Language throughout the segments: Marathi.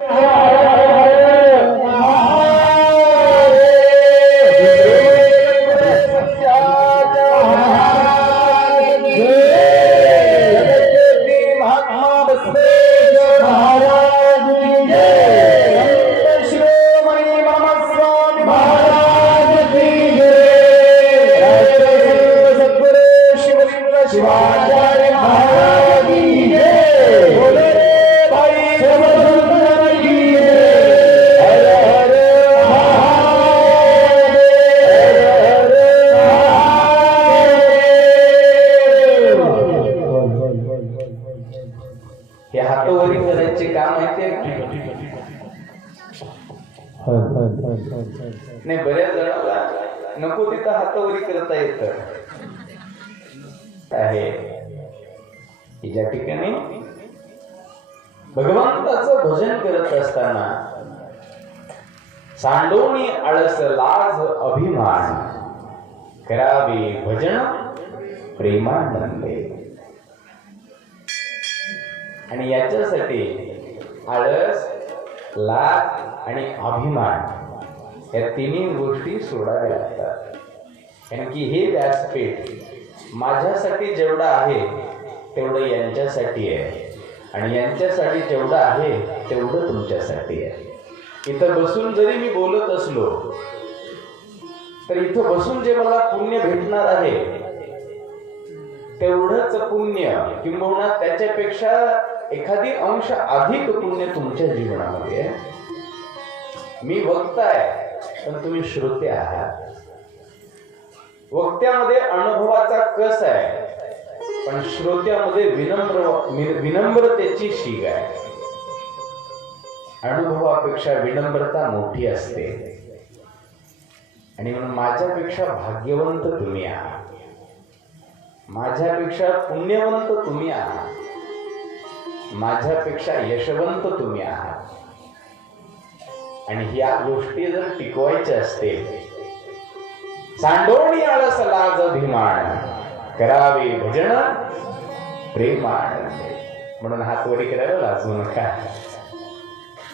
हे हातोवरी करायचे काम आहे ते नाही. बऱ्याच जणांना नको तिथं हातोवरी करता येत आहे. ज्या ठिकाणी भगवंताचं भजन करत असताना सांडोनी आळस लाज अभिमान करावे भजन प्रेमानंदे. आणि याच्यासाठी आळस, लाज आणि अभिमान या तिन्ही गोष्टी सोडाव्या लागतात. कारण की हे व्यासपीठ माझ्यासाठी जेवढं आहे तेवढं यांच्यासाठी आहे, आणि यांच्यासाठी जेवढं आहे तेवढं तुमच्यासाठी आहे. इथं बसून जरी मी बोलत असलो तर इथं बसून जे मला पुण्य भेटणार आहे तेवढंच पुण्य किंबहुना त्याच्यापेक्षा एखादी अंश अधिक पुण्य तुमच्या जीवनामध्ये आहे. मी वक्ता आहे पण तुम्ही श्रोते आहात. वक्त्यामध्ये अनुभवाचा कस आहे पण श्रोत्यामध्ये विनम्रतेची शीग आहे. अनुभवापेक्षा विनम्रता मोठी असते. आणि म्हणून माझ्यापेक्षा भाग्यवंत तुम्ही आहात, माझ्यापेक्षा पुण्यवंत तुम्ही आहात, माझ्यापेक्षा यशवंत तुम्ही आहात. आणि या गोष्टी जर टिकवायच्या असतील, सांडोणी आळस लाज अभिमान करावे भजन प्रेमानंदे. म्हणून हात वरी करायला लाजू नका.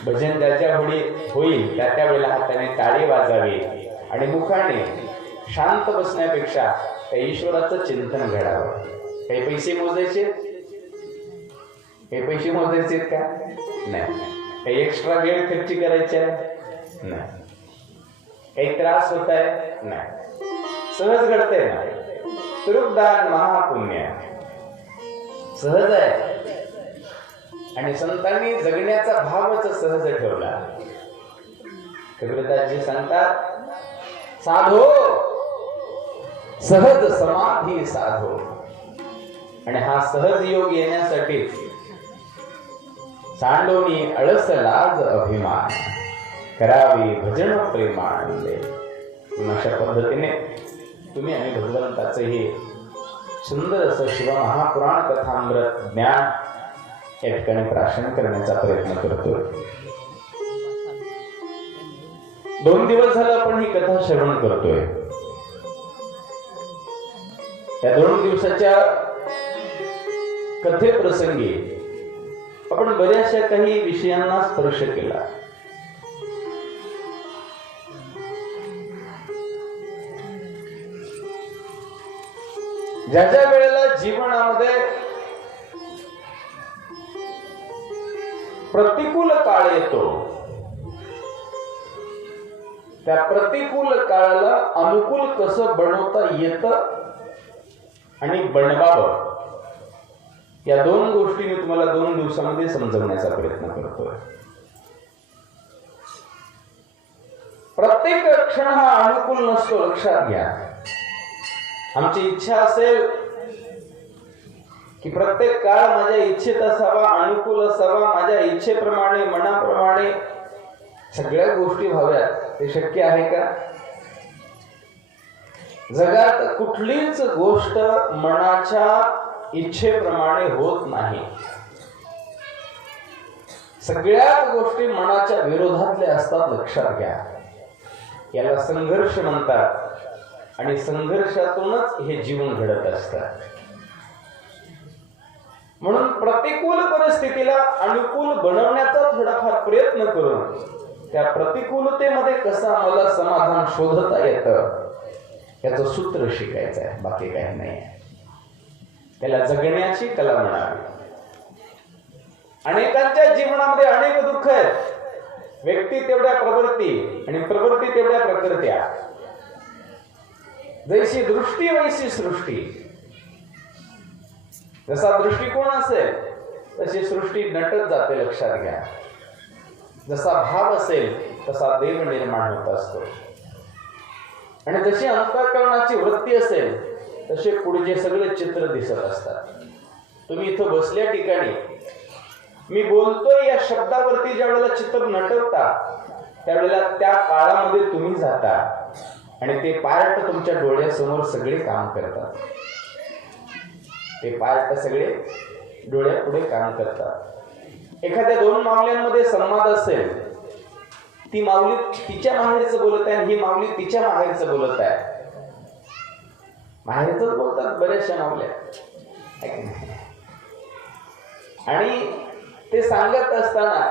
भजन ज्याच्या होईल त्या वेळेला हाताने टाळी वाजावी आणि मुखाने शांत बसण्यापेक्षा त्या ईश्वराचं चिंतन घडावं. काही पैसे मोजायचे, काही पैसे मोजायचे का नाही. काही एक्स्ट्रा वेळ खर्ची करायचे नाही. काही त्रास होत आहे नाही. सहज घडतंय ना. तुरुपदान महापुण्य सहज आहे. आणि संतांनी जगण्याचा भावच सहज ठेवला. कबीरदासजी सांगतात, साधो सहज समाधी साधो. आणि हा सहज योग येण्यासाठी सांडोनी आळस लाज अभिमान करावी भजन प्रेमानंदे. अशा पद्धतीने तुम्ही आणि भगवंताचं हे सुंदर असं शिवमहापुराण कथामृत ज्ञान या ठिकाणी प्राशन करण्याचा प्रयत्न करतोय. 2 दिवस झाला आपण ही कथा श्रवण करतोय. या 2 दिवसाच्या कथेप्रसंगी आपण बऱ्याचशा काही विषयांना स्पर्श केला. ज्या ज्या वेळेला जीवनामध्ये प्रतिकूल काळ येतो त्या प्रतिकूल काळाला अनुकूल कसं बनवता येतं आणि बनवावं या 2 गोष्टी मी तुम्हाला 2 दिवसांमध्ये समजवण्याचा प्रयत्न करतोय. प्रत्येक क्षण हा अनुकूल नसतो, लक्षात घ्या. आमची इच्छा असेल की प्रत्येक काळ माझ्या इच्छेत असावा, अनुकूल असावा, माझ्या इच्छेप्रमाणे मनाप्रमाणे सगळ्या गोष्टी व्हाव्यात. ते शक्य आहे का? जगात कुठलीच गोष्ट मनाच्या इच्छेप्रमाणे होत नाही. सगळ्या गोष्टी मनाच्या विरोधातल्या असतात, लक्षात घ्या. याला संघर्ष म्हणतात आणि संघर्षातूनच हे जीवन घडत असतं. म्हणून प्रतिकूल परिस्थितीला अनुकूल बनवण्याचा थोडाफार प्रयत्न करून त्या प्रतिकूलतेमध्ये कसं आम्हाला समाधान शोधता येतं याचं सूत्र शिकायचं आहे, बाकी काही नाही आहे. त्याला जगण्याची कला म्हणावी. अनेकांच्या जीवनामध्ये अनेक दुःख आहेत. व्यक्ती तेवढ्या प्रवृत्ती आणि प्रवृत्ती तेवढ्या प्रकृत्या. जैसी दृष्टी वैसी सृष्टी. जसा दृष्टिकोन असेल तशी सृष्टी नटत जाते, लक्षात घ्या. जसा भाव असेल तसा देव निर्माण होत असतो. आणि जशी अंतःकरणाची वृत्ती असेल तसे पुढचे सगळे चित्र दिसत असतात. तुम्ही इथं बसल्या ठिकाणी मी बोलतोय या शब्दावरती ज्या वेळेला चित्र नटवता त्यावेळेला त्या काळामध्ये तुम्ही जाता आणि ते पार्ट तुमच्या डोळ्यासमोर सगळे काम करतात. ते पार्ट सगळे डोळ्यापुढे काम करतात. एखाद्या दोन मावल्यांमध्ये संवाद असेल, ती माऊली तिच्या माहेरचं बोलत आहे, ही माऊली तिच्या माहेरचं बोलत आहे. माहेरच बोलतात बऱ्याचशा माऊल्या. आणि ते सांगत असताना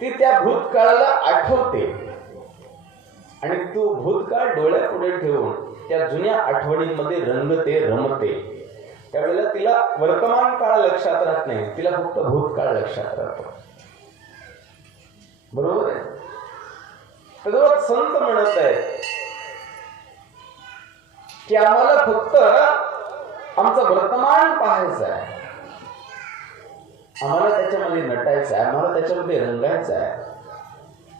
ती त्या भूतकाळाला आठवते आणि तो भूतकाळ डोळ्यापुढे ठेवून त्या जुन्या आठवणींमध्ये रंगते, रमते. त्यावेळेला तिला वर्तमान काळ लक्षात राहत नाही, तिला फक्त भूतकाळ लक्षात राहतो. बरोबर आहे. तद्वत संत म्हणत आहेत की आम्हाला फक्त आमचं वर्तमान पाहायचं आहे, आम्हाला त्याच्यामध्ये नटायचं आहे, आम्हाला त्याच्यामध्ये रंगायचं आहे.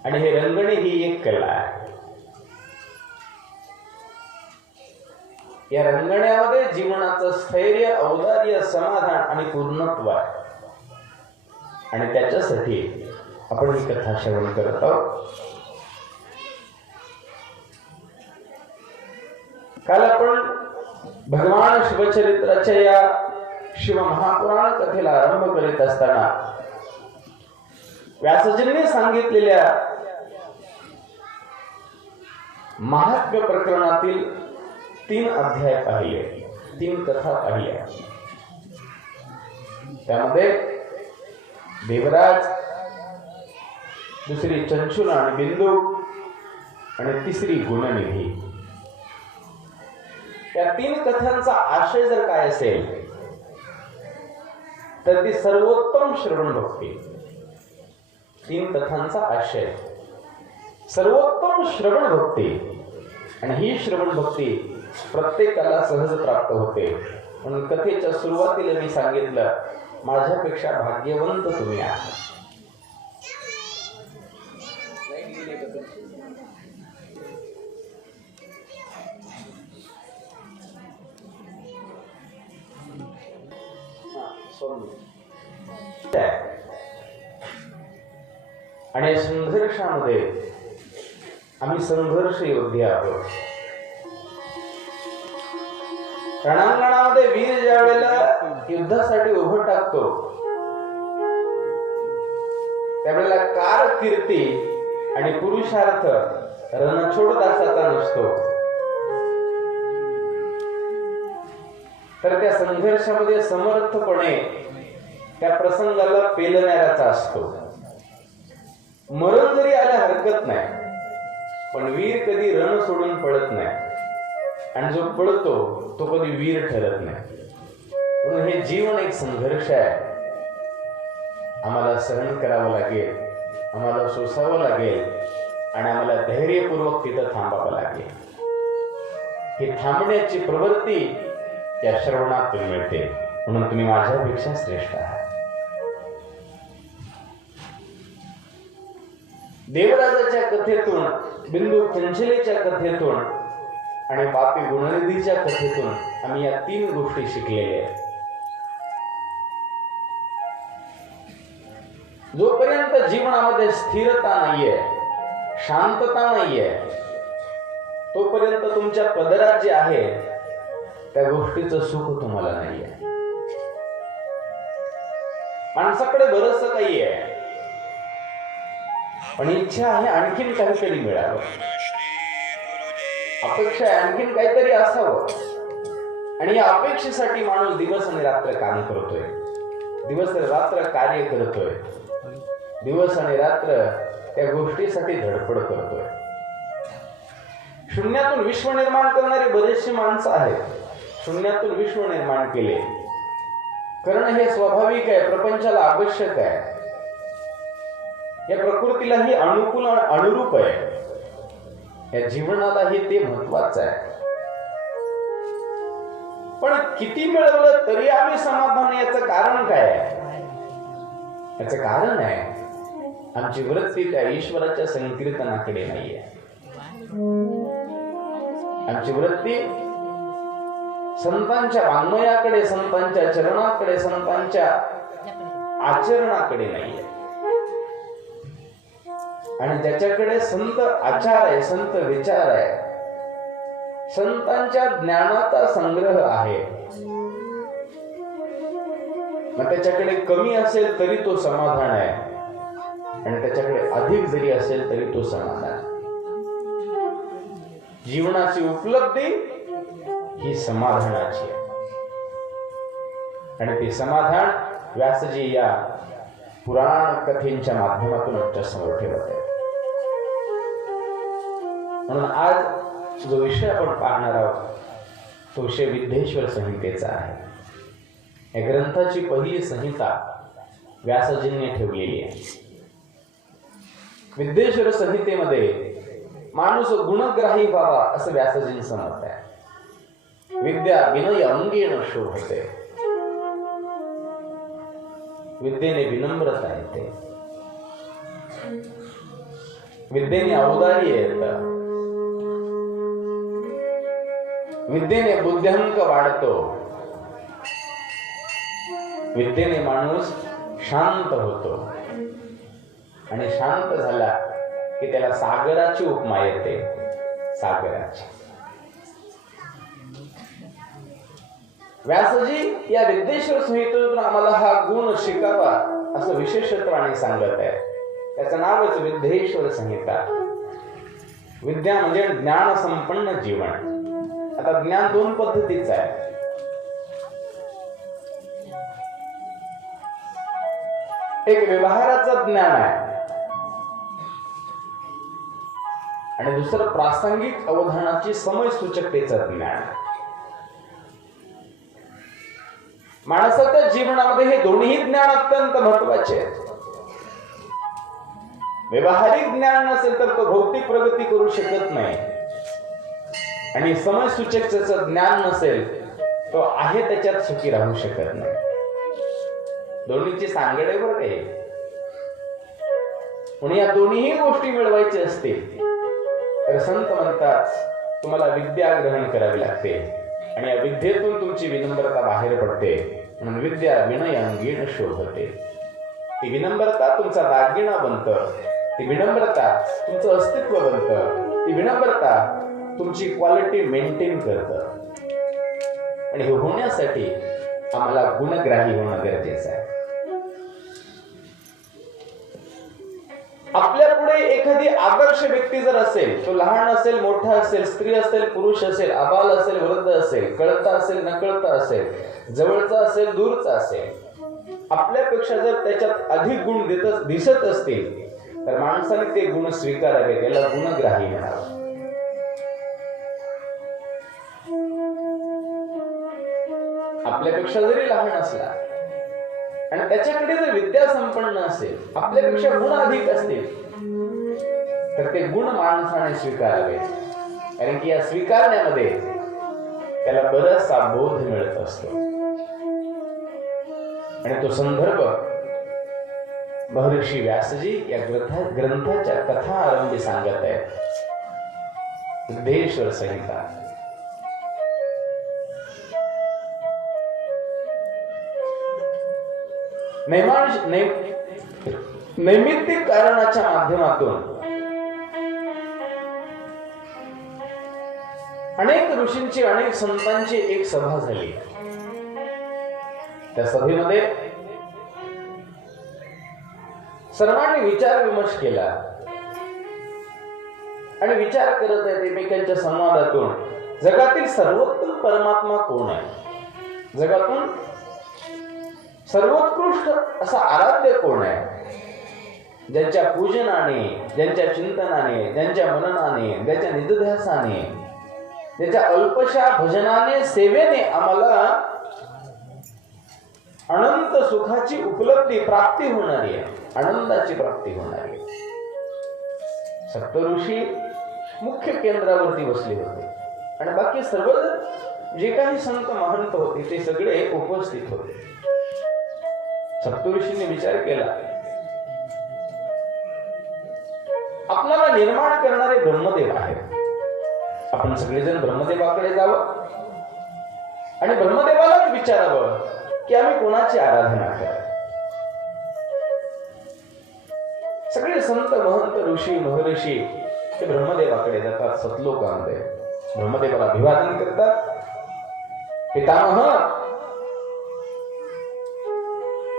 आणि हे रंगणे ही एक कला आहे. या रंगण्यामध्ये जीवनाचं स्थैर्य, औदार्य, समाधान आणि पूर्णत्व आहे. आणि त्याच्यासाठी आपण ही कथा श्रवण करत आहोत. काल आपण भगवान शिवचरित्राच्या या शिवमहापुराण कथेला आरंभ करीत असताना व्यासजींनी सांगितलेल्या महात्म्य प्रकरणातील 3 अध्याय पाहिले, 3 कथा पाहिल्या. त्यामध्ये देवराज, दुसरी चंचुला आणि बिंदू आणि तिसरी गुणनिधी. या 3 कथांचा आशय जर काय असेल तर ती सर्वोत्तम श्रवण भक्ती. 3 कथांचा आशय सर्वोत्तम श्रवण भक्ती. आणि ही श्रवण भक्ती प्रत्येकाला सहज प्राप्त होते. म्हणून कथेच्या सुरुवातीला मी सांगितलं, माझ्यापेक्षा भाग्यवंत तुम्ही आहात. आणि संघर्षामध्ये आम्ही संघर्ष योद्धे आहोत. रणांगणामध्ये वीर ज्या वेळेला युद्धासाठी उभं टाकतो त्यावेळेला कारकीर्ती आणि पुरुषार्थ रणछोड दासाचा नसतो, तर त्या संघर्षामध्ये समर्थपणे त्या प्रसंगाला पेलणाऱ्याचा असतो. मरण जरी आल्या हरकत नाही, पण वीर कधी रण सोडून पडत नाही. आणि जो पडतो तो कधी वीर ठरत नाही. म्हणून हे जीवन एक संघर्ष आहे. आम्हाला सहन करावं लागेल, आम्हाला सोसावं लागेल आणि आम्हाला धैर्यपूर्वक तिथं थांबावं लागेल. ही थांबण्याची प्रवृत्ती या श्रवणातून मिळते. म्हणून तुम्ही माझ्यापेक्षा श्रेष्ठ आहात. देवराजाच्या कथेतून, बिंदू चंचलेच्या कथेतून आणि पापी गुणनिधीच्या कथेतून आम्ही या 3 गोष्टी शिकलेल्या आहेत. जोपर्यंत जीवनामध्ये स्थिरता नाहीये, शांतता नाहीये, तोपर्यंत तुमच्या पदरात जे आहे त्या गोष्टीचं सुख तुम्हाला नाहीये. माणसाकडे बरंच काही आहे, पण इच्छा आहे आणखीन काहीतरी मिळावं, अपेक्षा आहे आणखीन काहीतरी असावं. आणि या अपेक्षेसाठी माणूस दिवस आणि रात्र काम करतोय, दिवस रात्र कार्य करतोय, दिवस आणि रात्र त्या गोष्टीसाठी धडपड करतोय. शून्यातून विश्व निर्माण करणारी बरेचशी माणसं आहेत. शून्यातून विश्व निर्माण केले करणं हे स्वाभाविक आहे, प्रपंचाला आवश्यक आहे, या प्रकृतीलाही अनुकूल अनुरूप आहे, या जीवनालाही ते महत्वाचं आहे. पण किती मिळवलं तरी आम्ही समाधान, याचं कारण काय आहे? याचं कारण आहे आमची वृत्ती त्या ईश्वराच्या संकीर्तनाकडे नाहीये. आमची वृत्ती संतांच्या वाङ्मयाकडे, संतांच्या चरणाकडे, संतांच्या आचरणाकडे नाहीये. आणि ज्याच्याकडे संत आचार आहे, संत विचार आहे, संतांच्या ज्ञानाचा संग्रह आहे, मग त्याच्याकडे कमी असेल तरी तो समाधान आहे, आणि त्याच्याकडे अधिक जरी असेल तरी तो समाधान. जीवनाची उपलब्धी ही समाधानाची आहे, आणि ते समाधान व्यासजी या पुराण कथेच्या माध्यमातून आमच्या समोर ठेवत आहे. म्हणून आज जो विषय आपण पाहणार आहोत तो विषय विद्येश्वर संहितेचा आहे. या ग्रंथाची पहिली संहिता व्यासजींनी ठेवलेली आहे. विद्येश्वर संहितेमध्ये माणूस गुणग्राही व्हावा असं व्यासजींचं मत आहे. विद्या विनय अंगेन शोभते, विद्येने विनम्रता येते, विद्येने औदार्य येतं, विद्येने बुद्ध्यांक वाढतो, विद्येने माणूस शांत होतो, आणि शांत झाला की त्याला सागराची उपमा येते. सागराची व्यासजी या विद्येश्वर संहितेतून आम्हाला हा गुण शिकावा असं विशेषत्वाने सांगत आहे. त्याचं नावच विद्येश्वर संहिता. विद्या म्हणजे ज्ञान संपन्न जीवन. आता ज्ञान दोन पद्धतीचं आहे. एक व्यवहाराचं ज्ञान आहे आणि दुसरं प्रासंगिक अवधानाची समयसूचकतेचं ज्ञान. माणसाच्या जीवनामध्ये हे दोन्ही ज्ञान अत्यंत महत्वाचे आहेत. व्यवहारिक ज्ञान नसेल तर तो भौतिक प्रगती करू शकत नाही, आणि समयसूचकतेचं ज्ञान नसेल तो आहे त्याच्यात सुखी राहू शकत नाही. दोन्हीची सांगड आहे बरं काही. म्हणून या दोन्ही गोष्टी मिळवायच्या असतील तर संत म्हणतात तुम्हाला विद्या ग्रहण करावी लागते, आणि या विद्येतून तुमची विनम्रता बाहेर पडते. म्हणून विद्या विनय अंगीण शोभते. ती विनम्रता तुमचा दागिना बनतं, ती विनम्रता तुमचं अस्तित्व बनतं, ती विनम्रता तुमची क्वालिटी मेंटेन करतं. आणि हे होण्यासाठी आम्हाला गुणग्राही होणं गरजेचं आहे. आपल्या पुढे एखादी आदर्श व्यक्ती जर असेल, तो लहान असेल, मोठा असेल, स्त्री असेल, पुरुष असेल, अबाल असेल, वृद्ध असेल, कळता असेल, नकळता असेल, जवळचा असेल, दूरचा असेल, आपल्यापेक्षा जर त्याच्यात अधिक गुण दिसत असतील तर माणसाने ते गुण स्वीकारावे, त्याला गुणग्राही म्हणावं. आपल्यापेक्षा जरी लहान असला आणि त्याच्याकडे जर विद्या संपन्न असेल, आपल्यापेक्षा गुण अधिक असतील, तर ते गुण माणसाने स्वीकारावे. कारण की या स्वीकारण्यामध्ये त्याला बराचसा बोध मिळत असतो. आणि तो संदर्भ महर्षी व्यासजी या ग्रंथाच्या कथा आरंभी सांगत आहेत. विद्येश्वर संहिता. नैमित्तिक कारणाच्या माध्यमातून अनेक ऋषींची, अनेक संतांची एक सभा झाली. त्या सभेमध्ये सर्वांनी विचार विमर्श केला आणि विचार करत आहेत एकमेकांच्या संवादातून जगातील सर्वोत्तम परमात्मा कोण आहे, जगातून सर्वोत्कृष्ट असा आराध्य कोण आहे, ज्यांच्या पूजनाने, ज्यांच्या चिंतनाने, ज्यांच्या मननाने, ज्यांच्या निधध्यासाने, ज्यांच्या अल्पशा भजनाने, सेवेने आम्हाला अनंत सुखाची उपलब्धी प्राप्ती होणारी आहे, आनंदाची प्राप्ती होणारी आहे. सप्तऋषी मुख्य केंद्रावरती बसले होते आणि बाकी सर्व जे काही संत महंत होते ते सगळे उपस्थित होते. सप्तऋषींनी विचार केला, आपल्याला निर्माण करणारे ब्रह्मदेव आहेत, आपण सगळेजण ब्रह्मदेवाकडे जावं आणि ब्रह्मदेवालाच विचारावं की आम्ही कोणाची आराधना करावी. सगळे संत महंत ऋषी महर्षी ते ब्रह्मदेवाकडे जातात, सतलोकांमध्ये ब्रह्मदेवाला अभिवादन करतात. पितामह,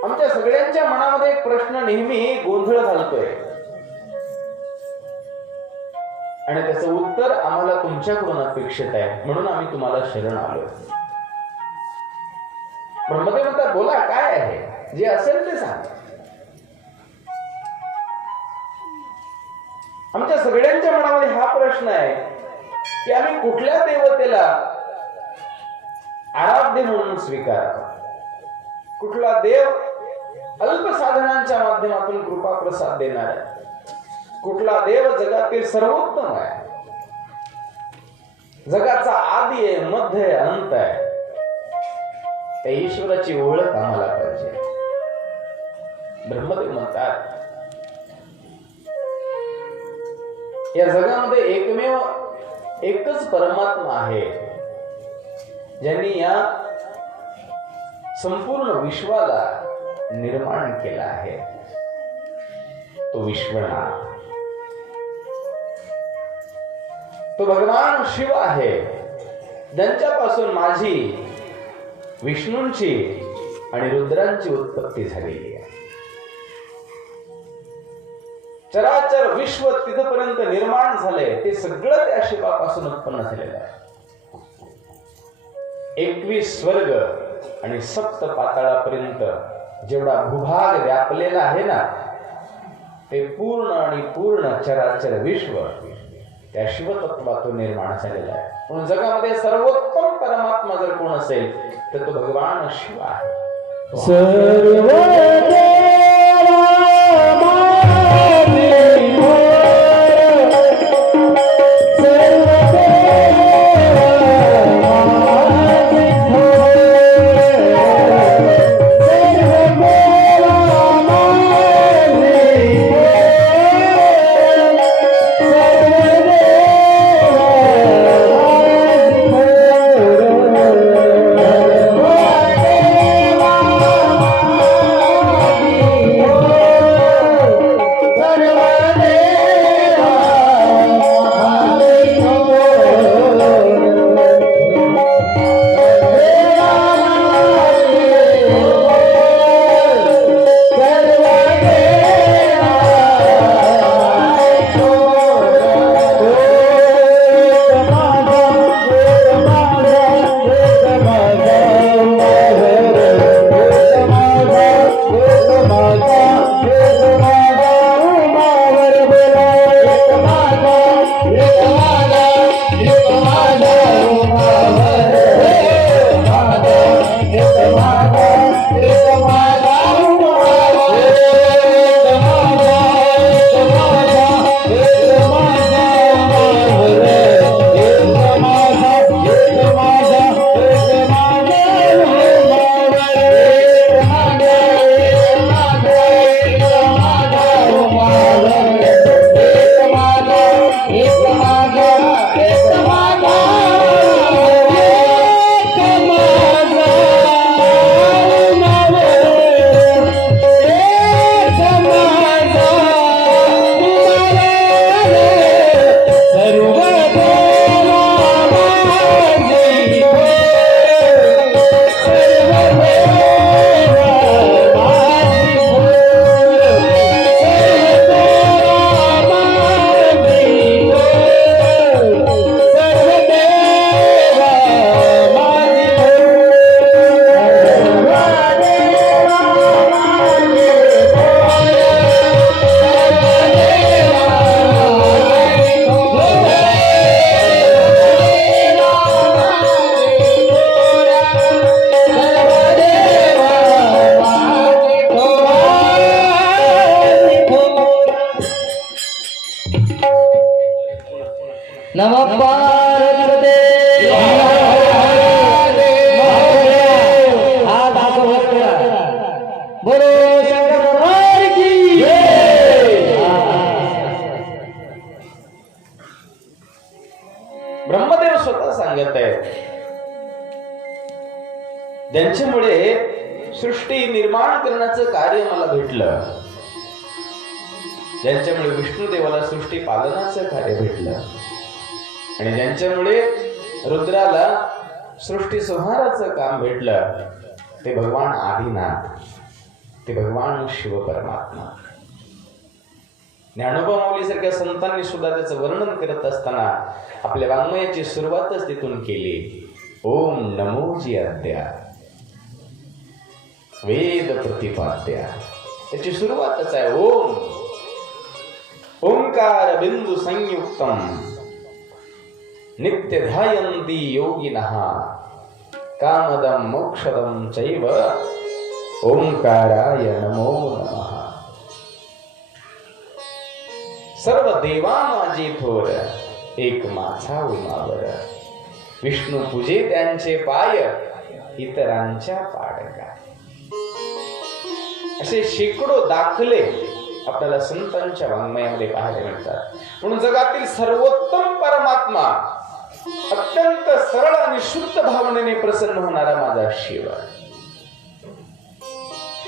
आमच्या सगळ्यांच्या मनामध्ये एक प्रश्न नेहमी गोंधळ घालतोय आणि त्याचं उत्तर आम्हाला तुमच्याकडून अपेक्षित आहे, म्हणून आम्ही तुम्हाला शरण आलोय. ब्रह्मदेव म्हणतात, बोला काय आहे, जे असेल ते सांग. आमच्या सगळ्यांच्या मनामध्ये हा प्रश्न आहे की आम्ही कुठल्या देवतेला आराध्य म्हणून स्वीकारावा, कुठला देव अल्पसाधनांच्या माध्यमातून कृपा प्रसाद देणार आहे, कुठला देव जगातील सर्वोत्तम आहे, जगाचा आदी आहे, मध्य आहे, अंत आहे. त्या ईश्वराची ओळख आम्हाला पाहिजे. ब्रह्मदेव म्हणतात, या जगामध्ये एकमेव एकच परमात्मा आहे ज्यांनी या संपूर्ण विश्वाला निर्माण केला आहे, तो विश्वनाथ, तो भगवान शिव आहे, ज्यांच्यापासून माझी, विष्णूंची आणि रुद्रांची उत्पत्ती झालेली आहे. चराचर विश्व तिथपर्यंत निर्माण झाले ते सगळं त्या शिवापासून उत्पन्न झालेलं आहे. 21 स्वर्ग आणि 7 पाताळापर्यंत जेवढा भूभाग व्यापलेला आहे ना, ते पूर्ण आणि पूर्ण चराचर विश्व त्या शिवतत्वातून निर्माण झालेलं आहे. म्हणून जगामध्ये सर्वोत्तम परमात्मा जर कोण असेल तर तो भगवान शिव आहे. नमः पार्वती हाथ आगे बढ़ा बोलो शंकर भगवान की जय। ब्रह्मदेव स्वतः सांगत आहेत, ज्यांच्यामुळे सृष्टी निर्माण करण्याचं कार्य मला भेटलं, ज्यांच्यामुळे विष्णुदेवाला सृष्टी पालनाचं कार्य भेटलं, आणि ज्यांच्यामुळे रुद्राला सृष्टी संहाराचं काम भेटलं, ते भगवान आदिनाथ, ते भगवान शिव परमात्मा. ज्ञानोबा माऊली सारख्या संतांनी सुद्धा त्याचं वर्णन करत असताना आपल्या वाङ्मयाची सुरुवातच तिथून केली. ओम नमोजी अद्या वेद प्रतिपाद्या, त्याची सुरुवातच आहे ओम. ओंकार बिंदू संयुक्तम नित्य ध्यायन्ति योगिनः कामदं मोक्षदं चैव ओंकाराय नमो नमः. सर्व देवा माझे थोर एक माझा उमावर, विष्णू पूजे त्यांचे पाय इतरांच्या पाडका. असे शेकडो दाखले आपल्याला संतांच्या वाङ्मयामध्ये पाहायला मिळतात. म्हणून जगातील सर्वोत्तम परमात्मा अत्यंत सरळ आणि शुद्ध भावनेने प्रसन्न होणारा माझा शिव,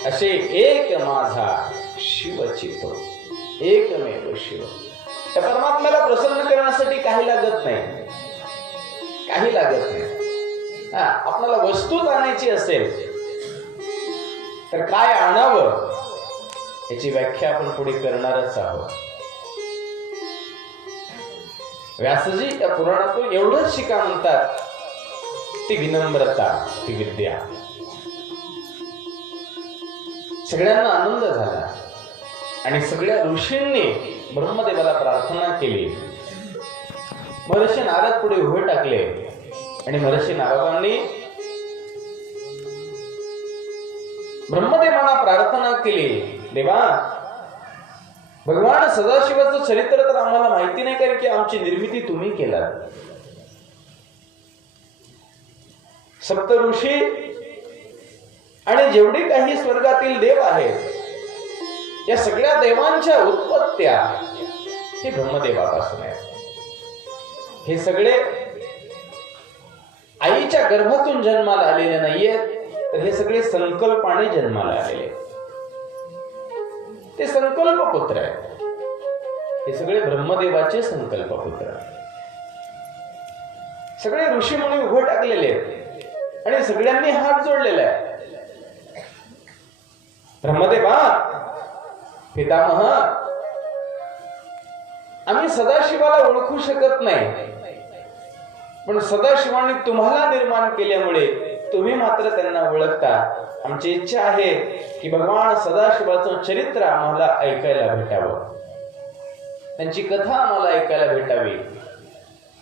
असे एक माझा शिव चितो, एकमेव शिव. त्या परमात्म्याला प्रसन्न करण्यासाठी काही लागत नाही, काही लागत नाही. आपल्याला वस्तूच आणायची असेल तर काय आणावं याची व्याख्या आपण पुढे करणारच आहोत. व्यासजी त्या पुराणातून एवढंच शिका म्हणतात, ती विनम्रता, ती विद्या. सगळ्यांना आनंद झाला आणि सगळ्या ऋषींनी ब्रह्मदेवाला प्रार्थना केली. महर्षी नारद पुढे उभे टाकले आणि महर्षी नारदांनी ब्रह्मदेवाला प्रार्थना केली, देवा भगवान सदाशिवाचं चरित्र तर आम्हाला माहिती नाही, कारण की आमची निर्मिती तुम्ही केलात. सप्त ऋषी आणि जेवढी काही स्वर्गातील देव आहेत, या सगळ्या देवांच्या उत्पत्त्या हे ब्रह्मदेवापासून आहेत. हे सगळे आईच्या गर्भातून जन्माला आलेले नाहीयेत, तर हे सगळे संकल्पाने जन्माला आलेले, ते संकल्प पुत्र आहेत. हे सगळे ब्रह्मदेवाचे संकल्प पुत्र. सगळे ऋषी मुनी उभे टाकलेले आहेत आणि सगळ्यांनी हात जोडलेला आहे. ब्रह्मदेवा पितामह, आम्ही सदाशिवाला ओळखू शकत नाही, पण सदाशिवाने तुम्हाला निर्माण केल्यामुळे तुम्ही मात्र त्यांना ओळखता. आमची इच्छा आहे की भगवान सदाशिवाचं चरित्र आम्हाला ऐकायला भेटावं, त्यांची कथा आम्हाला ऐकायला भेटावी,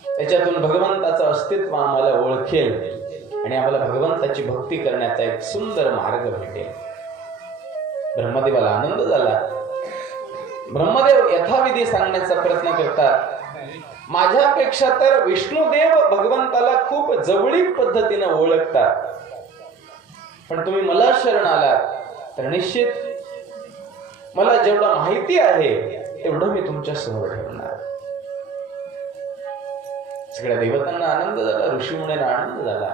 त्याच्यातून भगवंताचं अस्तित्व आम्हाला ओळखेल आणि आम्हाला भगवंताची भक्ती करण्याचा एक सुंदर मार्ग भेटेल. ब्रह्मदेवाला आनंद झाला. ब्रह्मदेव यथाविधी सांगण्याचा प्रयत्न करतात, माझ्यापेक्षा तर विष्णुदेव भगवंताला खूप जवळीक पद्धतीने ओळखतात, पण तुम्ही मला शरण आलात तर निश्चित मला जेवढं माहिती आहे तेवढं मी तुमच्या समोर ठेवणार. सगळ्या देवतांना आनंद झाला, ऋषीमुनींना आनंद झाला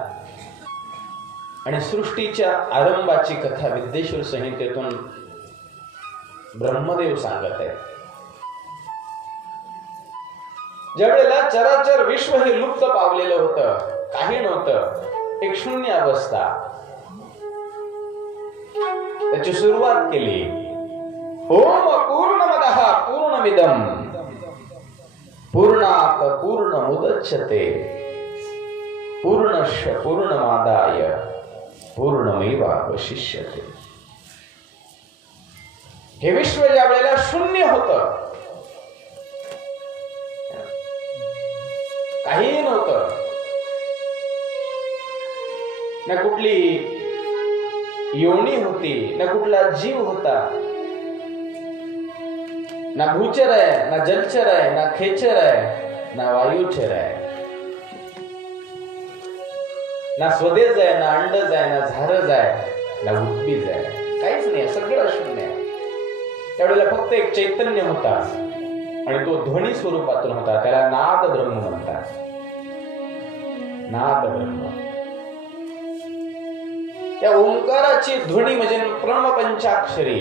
आणि सृष्टीच्या आरंभाची कथा विद्येश्वर संहितेतून ब्रह्मदेव सांगत आहे. ज्या वेळेला चराचर विश्व हे लुप्त पावलेलं होतं, काही नव्हतं, एक शून्य अवस्था, त्याची सुरुवात केली. ओम पूर्णमदः पूर्णमिदं पूर्णात् पूर्णमुदच्यते पूर्णस्य पूर्णमादाय पूर्णमेवावशिष्यते. हे विश्व ज्या वेळेला शून्य होतं, काही नव्हतं, ना कुठली योनी होती, ना कुठला जीव होता, ना भूचर आहे, ना जलचर आहे, ना खेचर आहे, ना वायुछर आहे, ना स्वदेज आहे, ना अंडज आहे, ना झारज आहे, ना उद्भिज आहे, काहीच नाही, सगळं शून्य आहे. त्यावेळेला फक्त एक चैतन्य होता आणि तो ध्वनी स्वरूपातून होता. त्याला नाद ब्रह्म म्हणतात. नाद ब्रह्म. त्या ओंकाराची ध्वनी म्हणजे प्रणवपंचाक्षरी.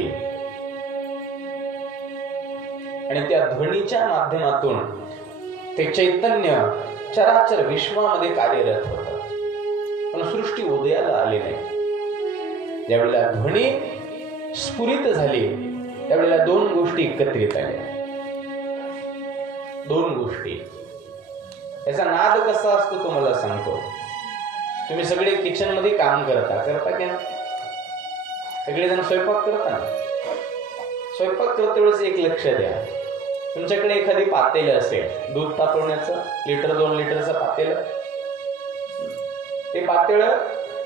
आणि त्या ध्वनीच्या माध्यमातून ते चैतन्य चराचर विश्वामध्ये कार्यरत होत. पण सृष्टी उदयाला आली नाही. ज्यावेळेला ध्वनी स्फुरित झाली त्यावेळेला दोन गोष्टी एकत्रित आल्या. दोन गोष्टी. याचा नाद कसा असतो तुम्हाला सांगतो. तुम्ही सगळे किचन मध्ये काम करता का? सगळेजण स्वयंपाक करता ना. स्वयंपाक करते वेळेस एक लक्ष द्या. तुमच्याकडे एखादी पातेलं असेल, दूध तापवण्याचं 1-2 लिटरचं पातेलं. ते पातेलं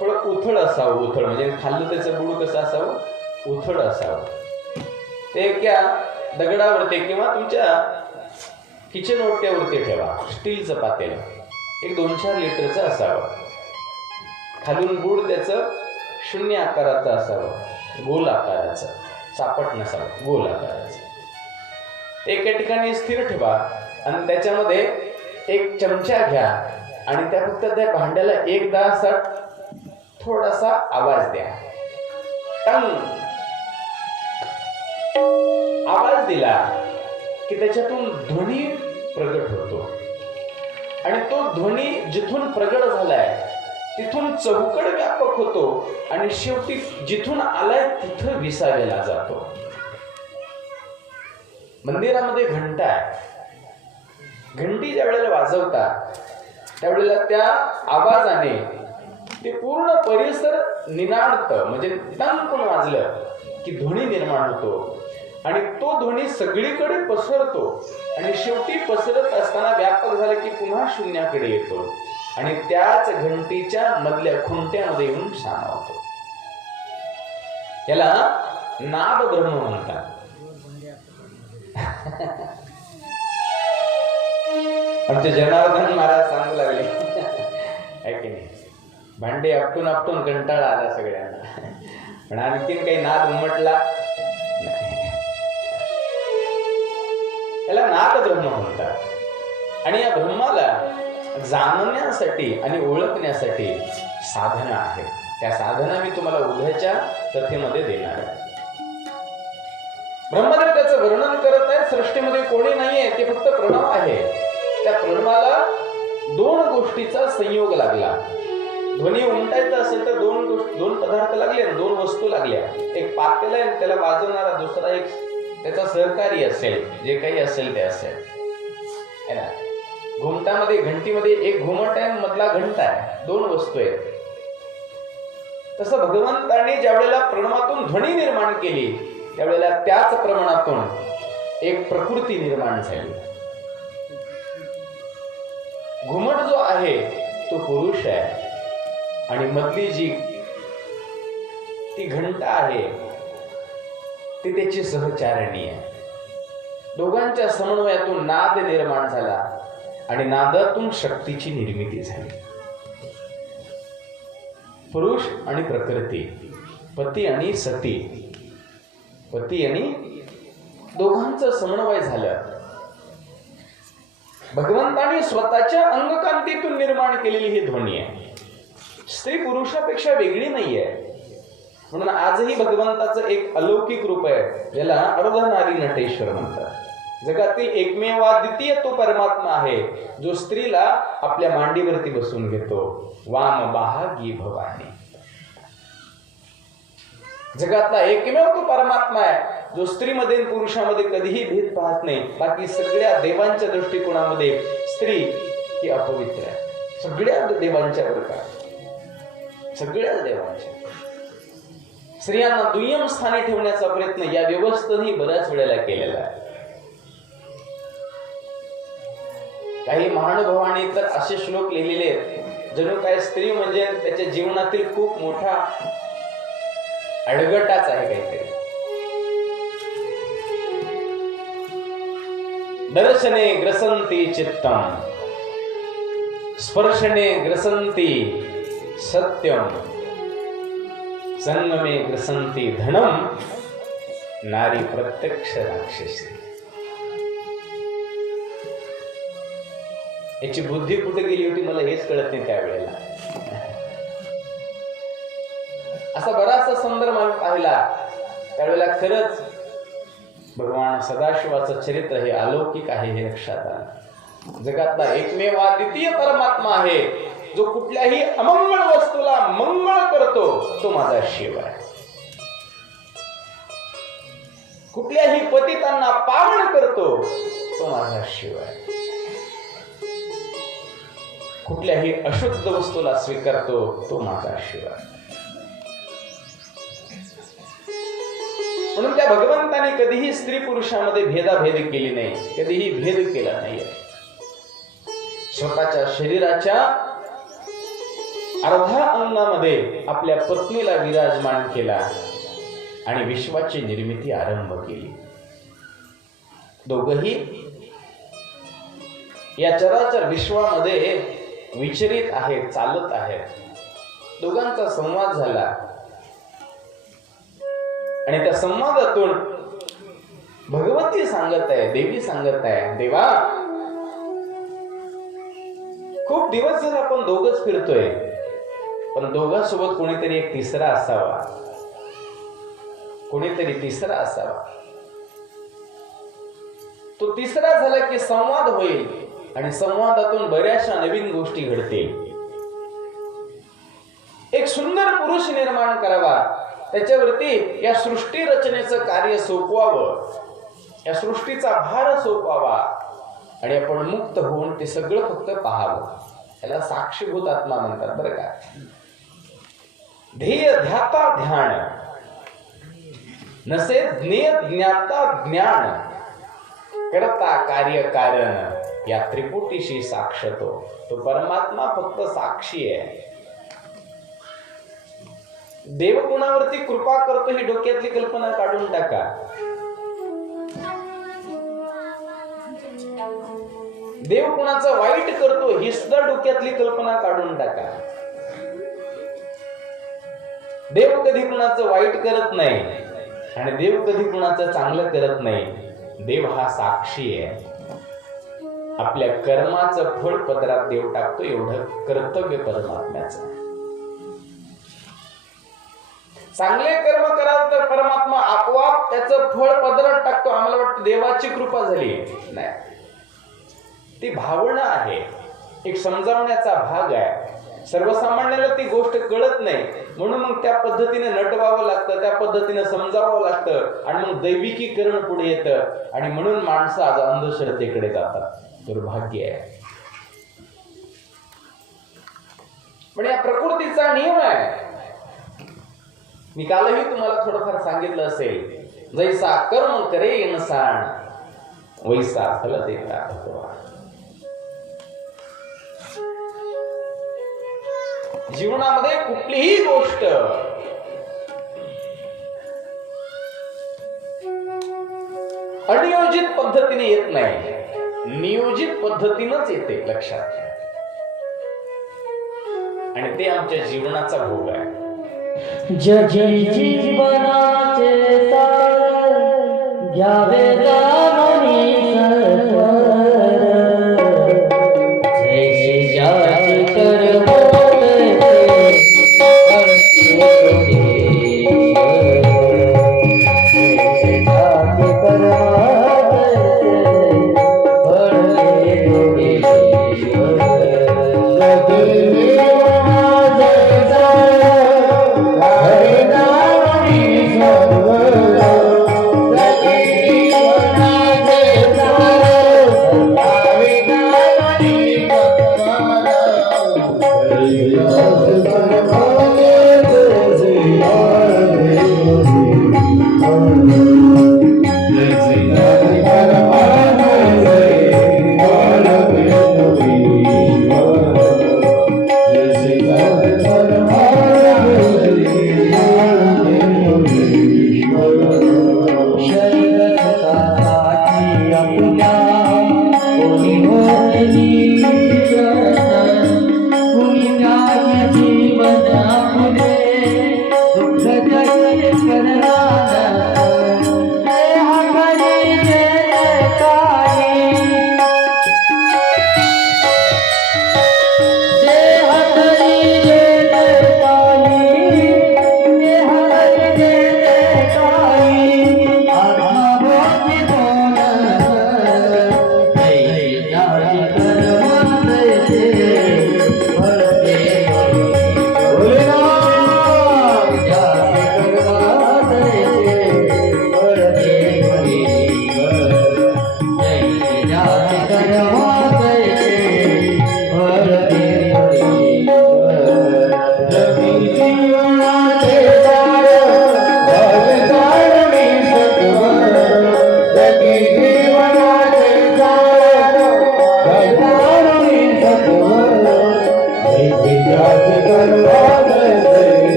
थोडं उथळ असावं. उथळ म्हणजे खाल्लं त्याचं बुड कसं असावं? उथळ असावं. ते एका दगडावरती किंवा तुमच्या किचन ओट्यावरती ठेवा. स्टीलचं पातेलं 1-2-4 लिटरचं असावं. खालून बुड त्याचं 0 आकाराचं असावं, गोल आकाराचं, चापट नसावं, गोल आकाराचं. एका ठिकाणी स्थिर ठेवा आणि त्याच्यामध्ये एक चमचा घ्या आणि त्या फक्त त्या भांड्याला एकदा असा थोडासा आवाज द्या. टंग आवाज दिला की त्याच्यातून ध्वनी प्रगट होतो. आणि तो ध्वनी जिथून प्रगट झालाय तिथून चौकड व्यापक होतो आणि शेवटी जिथून आलाय तिथं विसावेला जातो. मंदिरामध्ये घंटा आहे. घंटी ज्या वेळेला वाजवतात त्यावेळेला त्या आवाजाने ते पूर्ण परिसर निनादतं. म्हणजे टंग पण वाजलं की ध्वनी निर्माण होतो आणि तो ध्वनी सगळीकडे पसरतो आणि शेवटी पसरत असताना व्यापक झाला की पुन्हा शून्याकडे येतो आणि त्याच घंटीच्या मधल्या खुंट्यामध्ये येऊन सामावतो. याला नाद ब्रह्म म्हणतात. आमचे जनार्दन महाराज सांगू लागले आहे की नाही, भांडे आपटून आपटून कंटाळा आला सगळ्यांना, पण आणखीन काही नाद उमटला. याला नाद ब्रह्म म्हणतात. आणि या ब्रह्माला जाणण्यासाठी आणि ओळखण्यासाठी साधना आहे. त्या साधना मी तुम्हाला उद्याच्या कथेमध्ये देणार आहे. ब्रह्मदेव त्याचं वर्णन करत आहे. सृष्टीमध्ये कोणी नाहीये, ते फक्त प्रणव आहे. त्या प्रणवाला 2 गोष्टीचा संयोग लागला. ध्वनी उमटायचा असेल तर 2 पदार्थ लागले, 2 वस्तू लागल्या. एक पातेलं आहे, त्याला वाजवणारा दुसरा एक त्याचा सहकारी असेल, जे काही असेल ते असेल. घुमटामध्ये घंटीमध्ये एक घुमट आहे, मधला घंटा आहे, 2 वस्तू आहेत. तसं भगवंताने ज्या वेळेला प्रणवातून ध्वनी निर्माण केली त्यावेळेला त्याच प्रमाणातून एक प्रकृती निर्माण झाली. घुमट जो आहे तो पुरुष आहे आणि मधली जी ती घंटा आहे ती त्याची सहचारिणी आहे. दोघांच्या समन्वयातून नाद निर्माण झाला आणि नादातून शक्तीची निर्मिती झाली. पुरुष आणि प्रकृती, पती आणि सती, पती आणि दोघांचं समन्वय झालं. भगवंताने स्वतःच्या अंगकांतीतून निर्माण केलेली ही ध्वनी आहे. स्त्री पुरुषापेक्षा वेगळी नाहीये. म्हणून आजही भगवंताचं एक अलौकिक रूप आहे ज्याला अर्धनारी नटेश्वर म्हणतात. जगातील एकमेवाद्वितीय तो परमात्मा आहे जो स्त्रीला आपल्या मांडीवरती बसून घेतो. वाम बाहागी भवानी. जगातला एकमेव तो परमात्मा आहे जो स्त्रीमध्ये पुरुषामध्ये कधीही भेद पाहत नाही. बाकी सगळ्या देवांच्या दृष्टिकोनामध्ये स्त्री ही अपवित्र आहे. सगळ्या देवांच्या प्रकार, सगळ्या देवांच्या स्त्रियांना दुय्यम स्थानी ठेवण्याचा प्रयत्न या व्यवस्थेने बऱ्याच वेळेला केलेला आहे. काही महानुभावांनी तर असे श्लोक लिहिलेले आहेत जणू काय स्त्री म्हणजे त्याच्या जीवनातील खूप मोठा अडगटाच आहे काहीतरी. दर्शने ग्रसन्ति चित्तम, स्पर्शने ग्रसन्ति सत्यम, संगमे ग्रसन्ति धनम, नारी प्रत्यक्ष राक्षसी. याची बुद्धी कुठे गेली होती मला हेच कळत नाही त्यावेळेला. असा बराचसा संदर्भ आम्ही पाहिला त्यावेळेला. खरंच भगवान सदाशिवाचं चरित्र हे अलौकिक आहे हे लक्षात आलं. जगातला एकमेव अद्वितीय परमात्मा आहे जो कुठल्याही अमंगळ वस्तूला मंगळ करतो, तो माझा शिव आहे. कुठल्याही पतितांना पावन करतो, तो माझा शिव आहे. कुठल्याही अशुद्ध वस्तूला स्वीकारतो, तो माझा शिव आहे. म्हणून त्या भगवंताने कधीही स्त्री पुरुषामध्ये भेदाभेद केली नाही, कधीही भेद केला नाही. स्वतःच्या शरीराच्या अर्धा अंगामध्ये आपल्या पत्नीला विराजमान केला आणि विश्वाची निर्मिती आरंभ केली. दोघही या चराचर विश्वामध्ये विचरित आहेत, चालत आहेत. दोघांचा संवाद झाला आणि त्या संवादातून भगवती सांगत आहे, देवी सांगत आहे, देवा खूप दिवस झाले आपण दोघच फिरतोय, पण दोघांसोबत कोणीतरी एक तिसरा असावा, कोणीतरी तिसरा असावा. तो तिसरा झाला की संवाद होईल आणि संवादातून बऱ्याचशा नवीन गोष्टी घडतील. एक सुंदर पुरुष निर्माण करावा, त्याच्यावरती या सृष्टी रचनेचं कार्य सोपवावं, या सृष्टीचा भार सोपवावा आणि आपण मुक्त होऊन ते सगळं फक्त पाहावं. याला साक्षीभूत आत्मा म्हणतात बरं का. ध्येय ध्याता ध्यान, नसे ज्ञेय ज्ञाता ज्ञान, करता कार्य कारण, या त्रिपुटीशी साक्षतो. तो परमात्मा फक्त साक्षी आहे. देव कुणावरती कृपा करतो ही डोक्यातली कल्पना काढून टाका. देव कुणाचं वाईट करतो ही सुद्धा डोक्यातली कल्पना काढून टाका. देव कधी कुणाचं वाईट करत नाही आणि देव कधी कुणाचं चांगलं करत नाही. देव हा साक्षी आहे. आपल्या कर्माचं फळ पदरात देव टाकतो, एवढं कर्तव्य परमात्म्याचं. चांगले कर्म कराल तर परमात्मा आपोआप त्याचं फळ पदरात टाकतो. आम्हाला वाटतं देवाची कृपा झाली, नाही, ती भावना आहे, एक समजावण्याचा भाग आहे. सर्वसामान्याला ती गोष्ट कळत नाही, म्हणून मग त्या पद्धतीने नटवावं लागतं, त्या पद्धतीने समजावं लागतं आणि मग दैविकीकरण पुढे येतं आणि म्हणून माणसं आज अंधश्रद्धेकडे जातात. दुर्भाग्य आहे. पण या प्रकृतीचा नियम आहे. मी कालही तुम्हाला थोडंफार सांगितलं असेल, जैसा कर्म करे इंसान वैसा फल देता भगवान. जीवनामध्ये कुठलीही गोष्ट अनियोजित पद्धतीने येत नाही, नियोजित पद्धतीनंच येते, लक्षात घ्या. आणि ते आमच्या जीवनाचा भोग आहे. जगी जीवनाचे सार घ्यावे जाणूनी सत्वर, जैसे ज्याचे कर्म Hare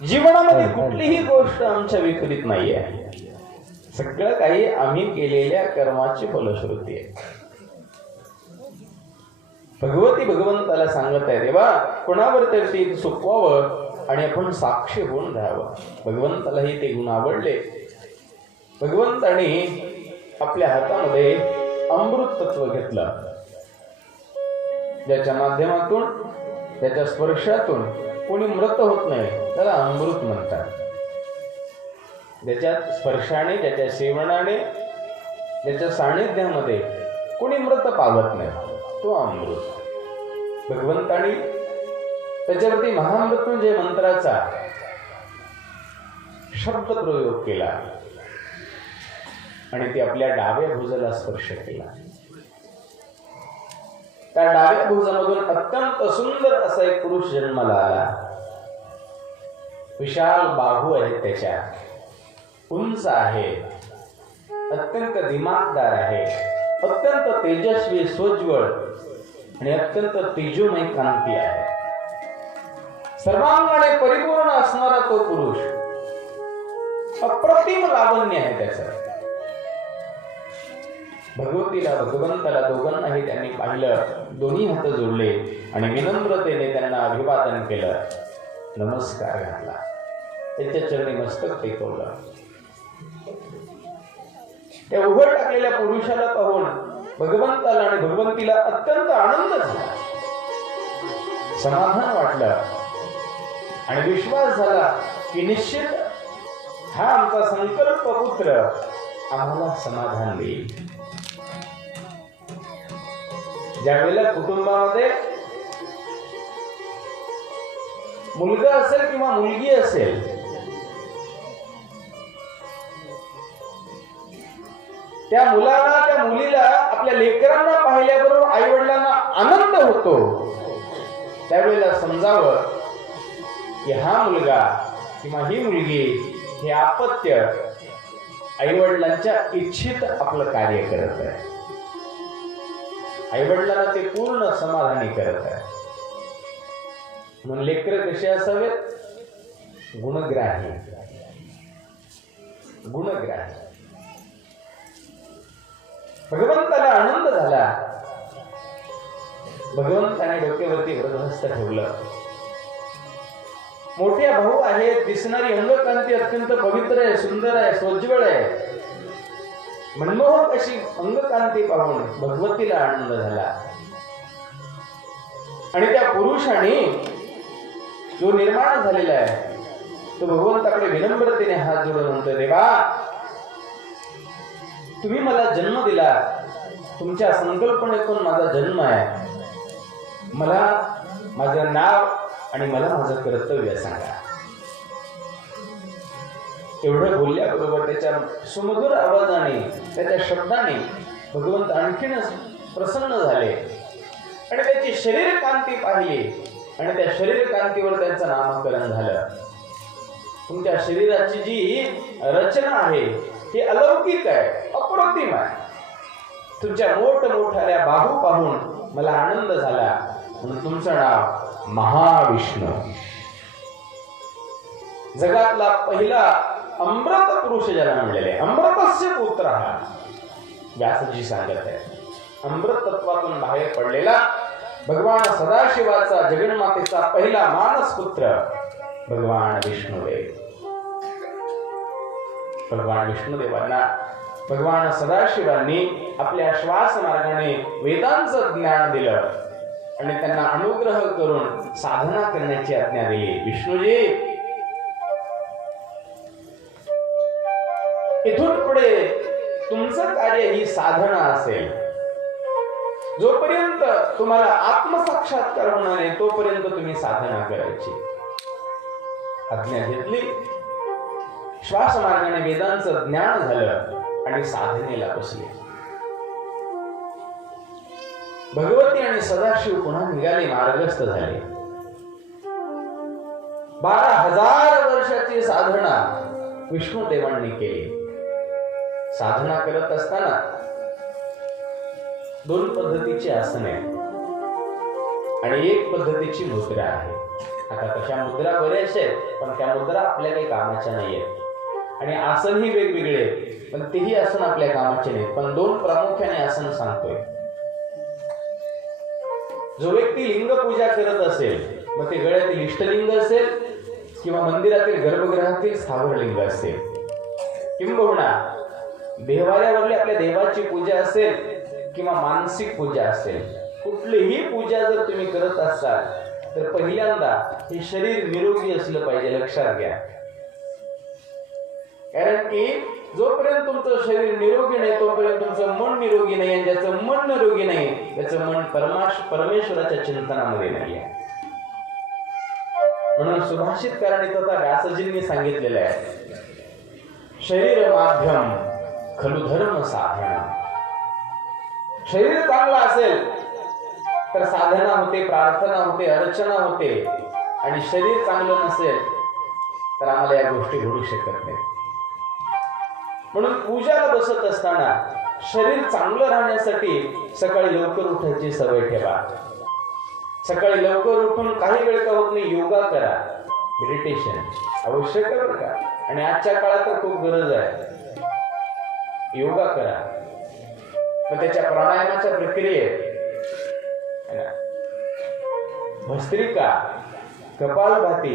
जीवनामध्ये कुठलीही गोष्ट आमच्या विपरीत नाहीये. सगळं काही आम्ही केलेल्या कर्माची फलश्रुती आहे. भगवती भगवंताला सांगत आहे, देवा कोणावर तरी ते सोपवावं आणि आपण साक्षी होऊन राहावं. भगवंतालाही ते गुण आवडले. भगवंताने आपल्या हातामध्ये अमृत तत्व घेतलं, ज्याच्या माध्यमातून त्याच्या स्पर्शातून कोणी मृत होत नाही, त्याला अमृत म्हणतात. ज्याच्या स्पर्शाने, ज्याच्या सेवनाने, ज्याच्या सानिध्यामध्ये कोणी मृत पावत नाही, तो अमृत. भगवंतानी त्याच्यावरती महामृत्युंजय मंत्राचा शब्द प्रयोग केला आणि ते आपल्या डाव्या भुजाला स्पर्श केला. त्या डाव्या भुजामधून अत्यंत सुंदर असा एक पुरुष जन्माला आला. विशाल बाहू आहे त्याच्या, उंच आहे, अत्यंत दिमागदार आहे, अत्यंत तेजस्वी, सोज्वळ आणि अत्यंत तेजोमय कांती आहे. सर्वांगाने परिपूर्ण असणारा तो पुरुष, अप्रतिम लावण्य आहे त्याचं. भगवतीला, भगवंताला दोघांनाही त्यांनी पाहिलं, दोन्ही हात जोडले आणि विनम्रतेने त्यांना अभिवादन केलं, नमस्कार घातला, त्यांच्या चरणी मस्तक टेकवलं. त्या उघड टाकलेल्या पुरुषाला पाहून भगवंताला आणि भगवंतीला अत्यंत आनंद झाला, समाधान वाटलं आणि विश्वास झाला की निश्चित हा आमचा संकल्प पुत्र आम्हाला समाधान देईल. ज्या वेळेला कुटुंबामध्ये मुलगा असेल किंवा मुलगी असेल, त्या मुलाला, त्या मुलीला, आपल्या लेकरांना पाहिल्याबरोबर आई वडिलांना आनंद होतो, त्यावेळेला समजावं की हा मुलगा किंवा ही मुलगी हे अपत्य आई वडिलांच्या इच्छित आपलं कार्य करत आहे, आई वडिलांना ते पूर्ण समाधानी करत आहे. म्हणून लेकर कसे असावेत? गुणग्राही, गुणग्राही. भगवंताला आनंद झाला. भगवंताने डोक्यावरती वरदहस्त ठेवलं. मोठे भाऊ आहेत, दिसणारी अंगकांती अत्यंत पवित्र आहे, सुंदर आहे, सोज्वळ आहे. मनमोहक अशी अंगकांती पाहून भगवतीला आनंद झाला. आणि त्या पुरुषाने जो निर्माण झालेला आहे तो भगवंताकडे विनम्रतेने हात जोडून म्हणतो, देवा तुम्ही मला जन्म दिला, तुमच्या संकल्पनेतून माझा जन्म आहे, मला माझं नाव आणि मला माझं कर्तव्य सांगा. एवढं बोलल्याबरोबर त्याच्या सुमधुर आवाजाने, त्याच्या शब्दाने भगवंत आणखीनच प्रसन्न झाले आणि त्याची शरीर कांती पाहिली आणि त्या शरीर कांतीवर त्यांचं नामकरण झालं. तुमच्या शरीराची जी रचना आहे ही अलौकिक आहे, अप्रतिम आहे. तुमच्या मोठमोठ्या बाहू पाहून मला आनंद झाला, म्हणून तुमचं नाव महाविष्णू. जगातला पहिला अमृत पुरुष ज्याला म्हणलेले, अमृतस्य पुत्र हा व्यासजी सांगत आहे. अमृत तत्वातून बाहेर पडलेला भगवान सदाशिवाचा, जगन्मातेचा पहिला मानस पुत्र भगवान विष्णुदेव. भगवान विष्णुदेवांना भगवान सदाशिवांनी आपल्या श्वास मार्गाने वेदांचं ज्ञान दिलं आणि त्यांना अनुग्रह करून साधना करण्याची आज्ञा दिली. विष्णूजी, इथून पुढे तुमचं कार्य ही साधना असेल. जोपर्यंत तुम्हाला आत्मसाक्षात्कार होणार नाही तोपर्यंत तुम्ही साधना करायची. आज्ञा घेतली, श्वास मार्गाने वेदांचं ज्ञान झालं आणि साधनेला बसले. भगवती आणि सदाशिव पुन्हा निघाले, मार्गस्थ झाले. 12,000 वर्षाची साधना विष्णुदेवांनी केली. साधना करत असताना 2 पद्धतीची आसने आणि 1 पद्धतीची मुद्रा आहे. आता तशा मुद्रा बऱ्याचशा आहेत, पण त्या मुद्रा आपल्या काही कामाच्या नाही आहेत आणि आसनही वेगवेगळे, पण तेही आसन आपल्या कामाचे नाहीत. पण 2 प्रामुख्याने आसन सांगतोय. जो व्यक्ती लिंग पूजा करत असेल, मग ते गळ्यातील इष्टलिंग असेल किंवा मंदिरातील गर्भगृहातील स्थावर लिंग असेल, किंबहुना देवालयावरली आपल्या देवाची पूजा असेल किंवा मानसिक पूजा असेल, कुठलीही पूजा जर तुम्ही करत असाल तर पहिल्यांदा हे शरीर निरोगी असलं पाहिजे, लक्षात घ्या. कारण की जोपर्यंत तुमचं शरीर निरोगी नाही तोपर्यंत तुमचं मन निरोगी नाही, आणि ज्याचं मन निरोगी नाही त्याचं मन परमेश्वराच्या चिंतनामध्ये नाही आहे. म्हणून सुभाषितकारांनी तथा व्यासजींनी सांगितलेलं आहे, शरीर माध्यम खलु धर्म साधना. शरीर चांगलं असेल तर साधना होते, प्रार्थना होते, अर्चना होते, आणि शरीर चांगलं नसेल तर आम्हाला या गोष्टी घडू शकत नाही. म्हणून पूजाला बसत असताना शरीर चांगलं राहण्यासाठी सकाळी लवकर उठायची सवय ठेवा. सकाळी लवकर उठून काही वेळ का होत नाही योगा करा, मेडिटेशन आवश्यक आहे बरं का, आणि आजच्या काळात तर खूप गरज आहे. योगा करा, मग त्याच्या प्राणायामाच्या प्रक्रियेत भस्त्रिका, कपालभाती,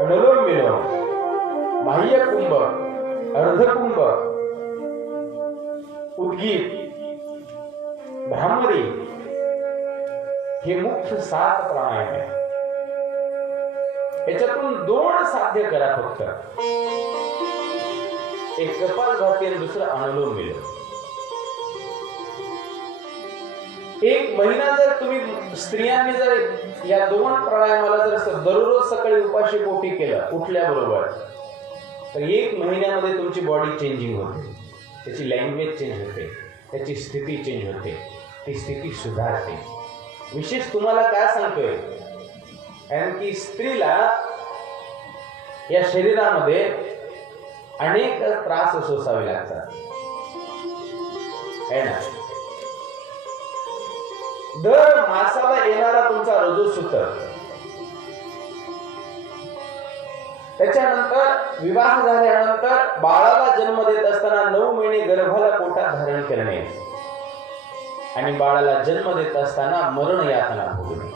अनुलोम विलोम, बाह्य कुंभ, अर्धकुंभ, उद्गीत, भ्रामरी, हे मुख्य 7 प्राणायाम आहे. याच्यातून 2 साध्य करा फक्त. एक कपालभाती आणि दुसरं अनुलोम विलोम. 1 महिना जर तुम्ही स्त्रियांनी जर या 2 प्राणायामाला जर दररोज सकाळी उपाशी पोटी केलं उठल्याबरोबर, तर 1 महिन्यामध्ये तुमची बॉडी चेंजिंग होते, त्याची लँग्वेज चेंज होते, त्याची स्थिती चेंज होते, ती स्थिती सुधारते. विशेष तुम्हाला काय सांगतोय, कारण की स्त्रीला या शरीरामध्ये अनेक त्रास सोसावे लागतात, है ना. दर मासाला येणारा तुमचा रजोसूत्र, त्याच्यानंतर विवाह झाल्यानंतर बाळाला जन्म देत असताना 9 महिने गर्भाला पोटात धारण करणे आणि बाळाला जन्म देत असताना मरण यातना भोगणे.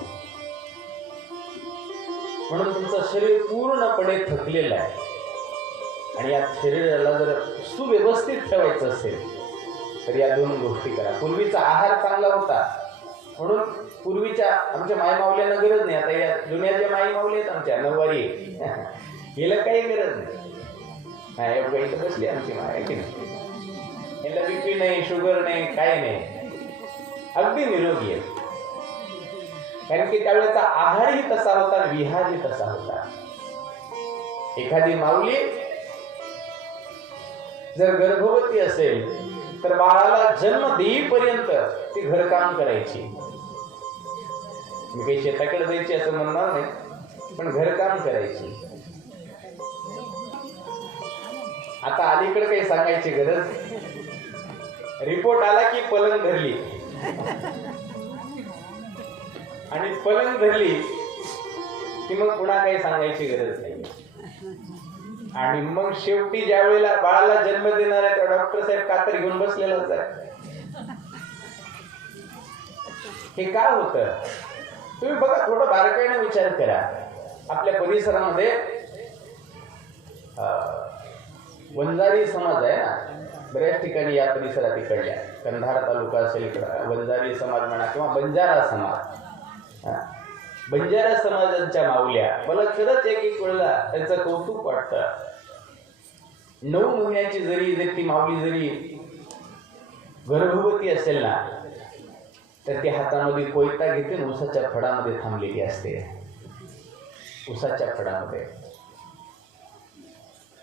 म्हणून तुमचं शरीर पूर्णपणे थकलेलं आहे आणि या शरीराला जर सुव्यवस्थित ठेवायचं असेल तर या दोन गोष्टी करा. पूर्वीचा आहार चांगला होता म्हणून पूर्वीच्या आमच्या मायमाऊल्यांना गरज नाही. आता या जुन्या ज्या माईमाऊली आहेत आमच्या नऊवारी हिला काही गरज नाही. एवढं इथं बसली आमची माय आहे की नाही. याला बीपी नाही, शुगर नाही, काही नाही, अगदी निरोगी आहे. कारण की त्यावेळेचा आहारही तसा होता, विहारही तसा होता. एखादी माऊली जर गर्भवती असेल तर बाळाला जन्म देईपर्यंत ती घरकाम करायची. मी काही शेताकडे जायची असं म्हणणार नाही, पण घरकाम करायची. आता अलीकडे काही सांगायची गरज. रिपोर्ट आला की पलंग धरली आणि पलंग धरली की मग पुन्हा काही सांगायची गरज नाही. आणि मग शेवटी ज्या वेळेला बाळाला जन्म देणार आहे त्या डॉक्टर साहेब कातर घेऊन बसलेलाच आहे. हे का होतं तुम्ही बघा, थोडं बारकाईने विचार करा. आपल्या परिसरामध्ये वंजारी समाज आहे ना, बऱ्याच ठिकाणी या परिसरात इकडल्या कंधार तालुका असेल इकडं वंजारी समाज म्हणा किंवा बंजारा समाज. बंजारा समाजांच्या माऊल्या मला खरंच एक वेळेला त्यांचं कौतुक वाटतं. 9 महिन्याची जरी ती माऊली जरी गर्भवती असेल ना तर ती हातामध्ये कोयता घेते, उसाच्या फडामध्ये थांबलेली असते. उसाच्या फडामध्ये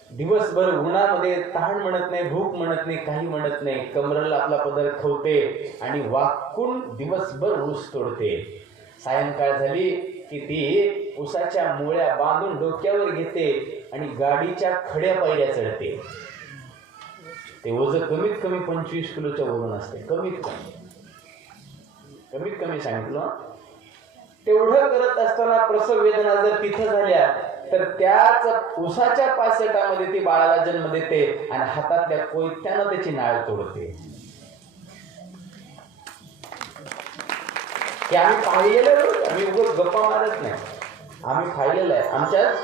दिवसभर उन्हामध्ये तहान म्हणत नाही, भूक म्हणत नाही, काही म्हणत नाही. कमरेला आपला पदर ठेवते आणि वाकून दिवसभर ऊस तोडते. सायंकाळ झाली की ती उसाच्या मुळ्या बांधून डोक्यावर घेते आणि गाडीच्या खड्या पायऱ्या चढते. ते वजन कमीत कमी 25 किलोच्या वरून असते. कमीत कमी सांगितलं. तेवढं करत असताना प्रसव वेदना जर तिथं झाल्या तर त्याच उसाच्या पाचटामध्ये ती बाळाला जन्म देते आणि हातातल्या कोयत्यानं त्याची नाळ तोडते. हे आम्ही पाहिलेलं आहे. आम्ही उगाच गप्पा मारत नाही, आम्ही पाहिलेलं आहे. आमच्याच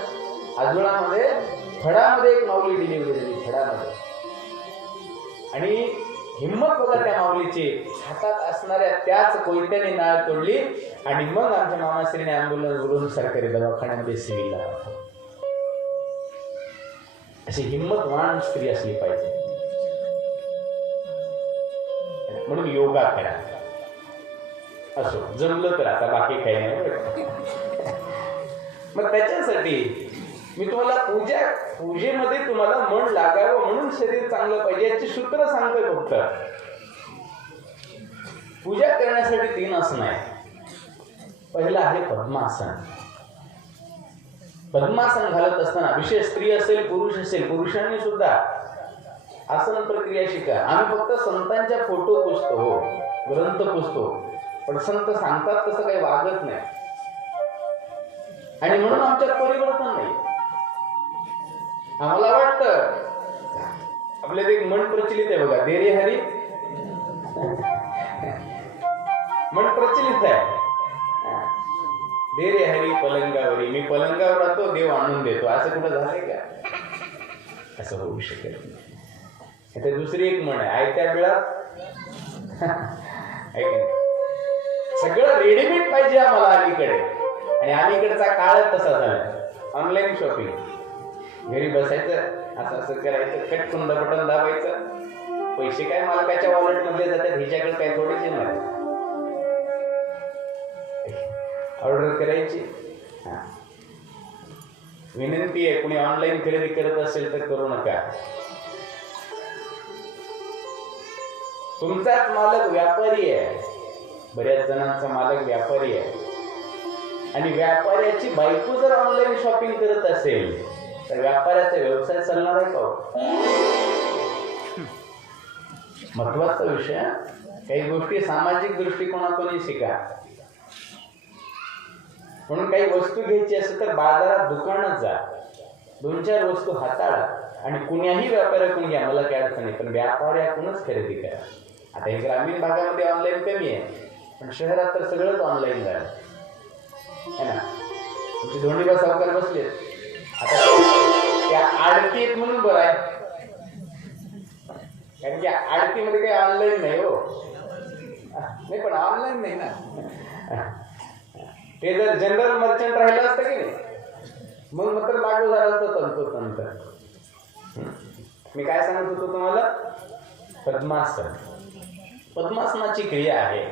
आजोळामध्ये फडामध्ये एक माऊली डिलिव्हरी झाली, फडामध्ये. आणि हिंमत बघा त्या माऊलीची, हातात असणाऱ्या त्याच कोयत्याने नाळ तोडली आणि मग आमच्या मामाश्रीने ॲम्ब्युलन्स बोलून सरकारी दवाखान्यामध्ये सिव्हिलला पाठवलं. अशी हिंमतवान स्त्री असली पाहिजे. म्हणून योगा करा. असो जमलं तर, आता बाकी काही नाही. मग त्याच्यासाठी मी तुम्हाला पूजेमध्ये तुम्हाला मन लागावं म्हणून शरीर चांगलं पाहिजे याची सूत्र सांगतोय फक्त. पूजा करण्यासाठी 3 आसन आहे. पहिलं आहे पद्मासन. पद्मासन घालत असताना विशेष स्त्री असेल पुरुष असेल, पुरुषांनी सुद्धा आसन प्रक्रिया शिका. आम्ही फक्त संतांच्या फोटो पुसतो, हो ग्रंथ पुसतो, पण संत सांगतात तसं काही वागत नाही. आणि म्हणून आमच्यात परिवर्तन नाही. आम्हाला वाटतं आपल्यात एक मन प्रचलित आहे बघा, देरे हरी मन प्रचलित आहे. देरे हरी पलंगावरी, मी पलंगावर राहतो देव आणून देतो. असं कुठं झालंय का? असं होऊ शकत नाही. आता दुसरी एक म्हण आहे, आयत्या वेळात सगळं रेडीमेड पाहिजे आम्हाला अलीकडे. आणि अलीकडचा काळ तसा झाला. ऑनलाईन शॉपिंग, घरी बसायचं, असं करायचं, कटकून बटन दाबायचं, पैसे काय मालकाच्या वॉलेट मध्ये जातात, हिच्याकडे काय थोडेसे नाही. ऑर्डर करायची. विनंती आहे, कुणी ऑनलाईन खरेदी करत असेल तर करू नका. तुमचाच मालक व्यापारी आहे. बऱ्याच जणांचा मालक व्यापारी आहे आणि व्यापाऱ्याची बायको जर ऑनलाईन शॉपिंग करत असेल तर व्यापाऱ्याचा व्यवसाय चालणार आहे का? महत्वाचा विषय. काही गोष्टी सामाजिक दृष्टिकोनातून शिका. म्हणून काही वस्तू घ्यायची असेल तर बाजारात दुकानात जा, 2-4 वस्तू हाताळा आणि कुण्याही व्यापाऱ्याकडून घ्या, मला काय अडचण नाही, पण व्यापाऱ्याकडूनच खरेदी करा. आता हे ग्रामीण भागामध्ये ऑनलाईन कमी आहे, पण शहरात तर सगळंच ऑनलाईन झालं है ना. तुमची धोंडीबा सावकार बसले, आता त्या आडकीत म्हणून बरं आहे कारण की आरतीमध्ये काही ऑनलाईन नाही हो. नाही पण ऑनलाईन नाही ना. ते जर जनरल मर्चंट राहिलं असतं की नाही मग तर लागू झालं असतं तंतोतंत. मी काय सांगत होतो तुम्हाला? पद्मासन. पद्मासनाची क्रिया आहे.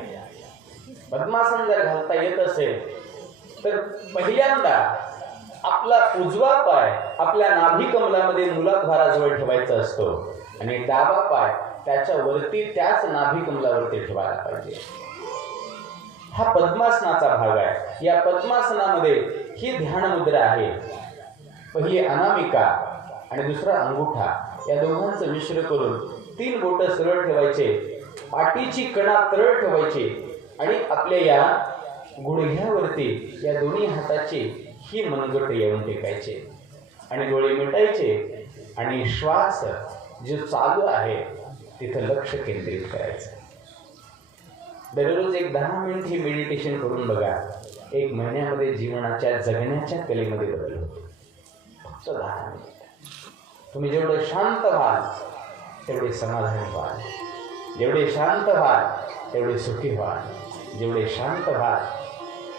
पद्मासन जर घालता येत असेल तर पहिल्यांदा आपला उजवा पाय आपल्या नाभी कमलामध्ये मूलाधाराजवळ ठेवायचा असतो आणि डावा पाय त्याच्या वरती त्याच नाभी कमलावरती ठेवायला पाहिजे. हा पद्मासनाचा भाग आहे. या पद्मासनामध्ये ही ध्यान मुद्रा आहे. पहिली अनामिका आणि दुसरा अंगुठा या दोघांचं मिश्र करून 3 बोटं सरळ ठेवायचे, पाठीची कणा सरळ ठेवायची आणि आपल्या या गुडघ्यावरती या दोन्ही हाताचे ही मनगट येऊन टेकायचे आणि डोळे मिटायचे आणि श्वास जो चालू आहे तिथं लक्ष केंद्रित करायचं. दररोज एक 10 मिनिट ही मेडिटेशन करून बघा. 1 महिन्यामध्ये जीवनाच्या जगण्याच्या कलेमध्ये बदल होतो. फक्त 10 मिनिट. तुम्ही जेवढे शांत व्हाल तेवढे समाधानी व्हाल, जेवढे शांत व्हाल तेवढे सुखी व्हाल, जेवढे शांत व्हाल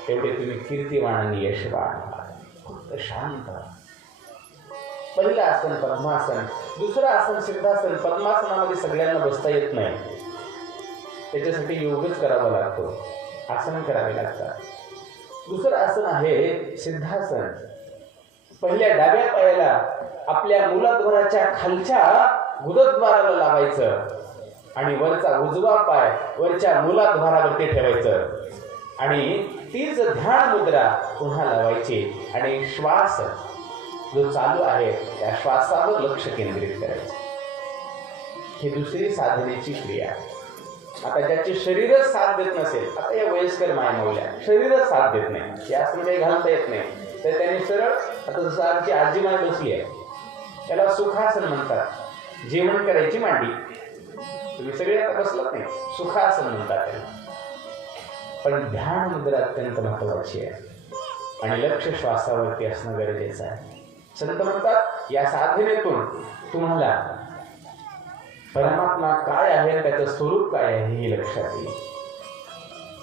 तेवढे तुम्ही कीर्तिवान आणि यशवान व्हाल. फक्त शांत. पहिलं आसन पद्मासन, दुसरं आसन सिद्धासन. पद्मासनामध्ये सगळ्यांना बसता येत नाही, त्याच्यासाठी योगच करावा लागतो, आसन करावे लागतात. दुसरं आसन आहे सिद्धासन. पहिल्या डाव्या पायाला आपल्या मूलाधाराच्या खालच्या गुदद्वाराला लावायचं आणि वरचा उजवा पाय वरच्या मूलाधारावरती ठेवायचं आणि तीच ध्यान मुद्रा पुन्हा लावायची आणि श्वास जो चालू आहे त्या श्वासावर लक्ष केंद्रित करायचं. ही दुसरी साधनेची क्रिया. आता ज्याचे शरीरच साथ देत नसेल, आता या वयस्कर मायमौल्या शरीरच साथ देत नाही, यास मध्ये घालता येत नाही, तर त्यांनी सरळ आता जसं आमची आजी माय बसली आहे त्याला सुखासन म्हणतात. जेवण करायची मांडी. तुम्ही सगळे आता बसलात नाही, सुखासन म्हणतात त्याला. पण ध्यान मुद्रा अत्यंत महत्वाची आहे आणि लक्ष श्वासावरती असणं गरजेचं आहे. संत म्हणतात या साधनेतून तुम्हाला परमात्मा काय आहे, त्याचं स्वरूप काय आहे हे लक्षात येईल.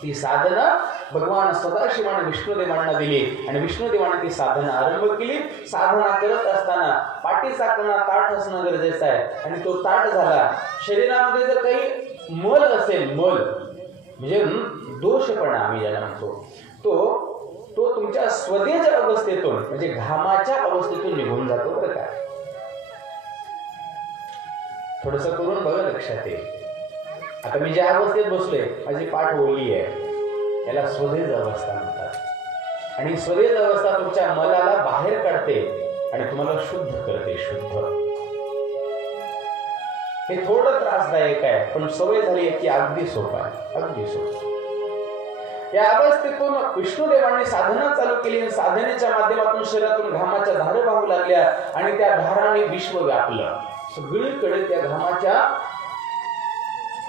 ती साधना भगवान सदाशिवाने विष्णुदेवांना दिली आणि विष्णुदेवाने ती साधना आरंभ केली. साधना करत असताना पाठीचा कणा ताठ असणं गरजेचं आहे आणि तो ताठ झाला. शरीरामध्ये जर काही मल असेल, मल म्हणजे दोषपणा आम्ही ज्याला म्हणतो, तो तुमच्या स्वदेज अवस्थेतून म्हणजे घामाच्या अवस्थेतून निघून जातो. बरं का, थोडस करून बघा, लक्षात येईल. आता मी ज्या अवस्थेत बसलोय माझी पाठ ओली आहे, याला स्वदेज अवस्था म्हणतात आणि स्वदेज अवस्था तुमच्या मलाला बाहेर काढते आणि तुम्हाला शुद्ध करते. शुद्ध हे थोडं त्रासदायक आहे पण सवय झाली की अगदी सोपं आहे, अगदी सोपं. या अवस्थेतून विष्णुदेवांनी साधना चालू केली आणि साधनेच्या माध्यमातून शरीरातून घामाच्या धारा वाहू लागल्या आणि त्या धाराने विश्व व्यापलं. सगळीकडे त्या घामाच्या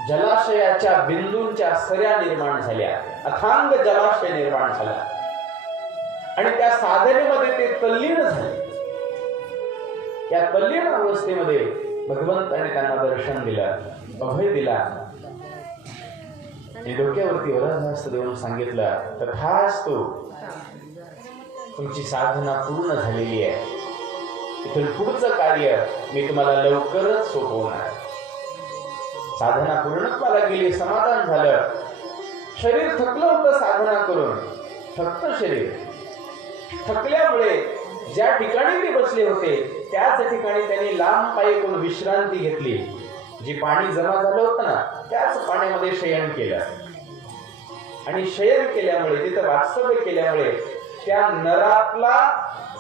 जलाशयाच्या बिंदूंच्या सऱ्या निर्माण झाल्या, अथांग जलाशय निर्माण झाला आणि त्या साधनेमध्ये ते तल्लीन झाले. या तल्लीन अवस्थेमध्ये भगवंताने त्यांना दर्शन दिलं, अभय दिला आणि डोक्यावरती वरदहस्त देऊन सांगितलं तथास्तु, तुमची साधना पूर्ण झालेली आहे. इथून पुढचं कार्य मी तुम्हाला लवकरच सोपवणार. साधना पूर्णत्वाला गेली, समाधान झालं. शरीर थकलं होतं साधना करून, थकतं शरीर. थकल्यामुळे ज्या ठिकाणी ते बसले होते त्याच ठिकाणी त्यांनी लांब पाय करून विश्रांती घेतली. जी पाणी जमा झालं होतं ना त्याच पाण्यामध्ये शयन केलं आणि शयन केल्यामुळे तिथं वास्तव्य केल्यामुळे त्या नरातला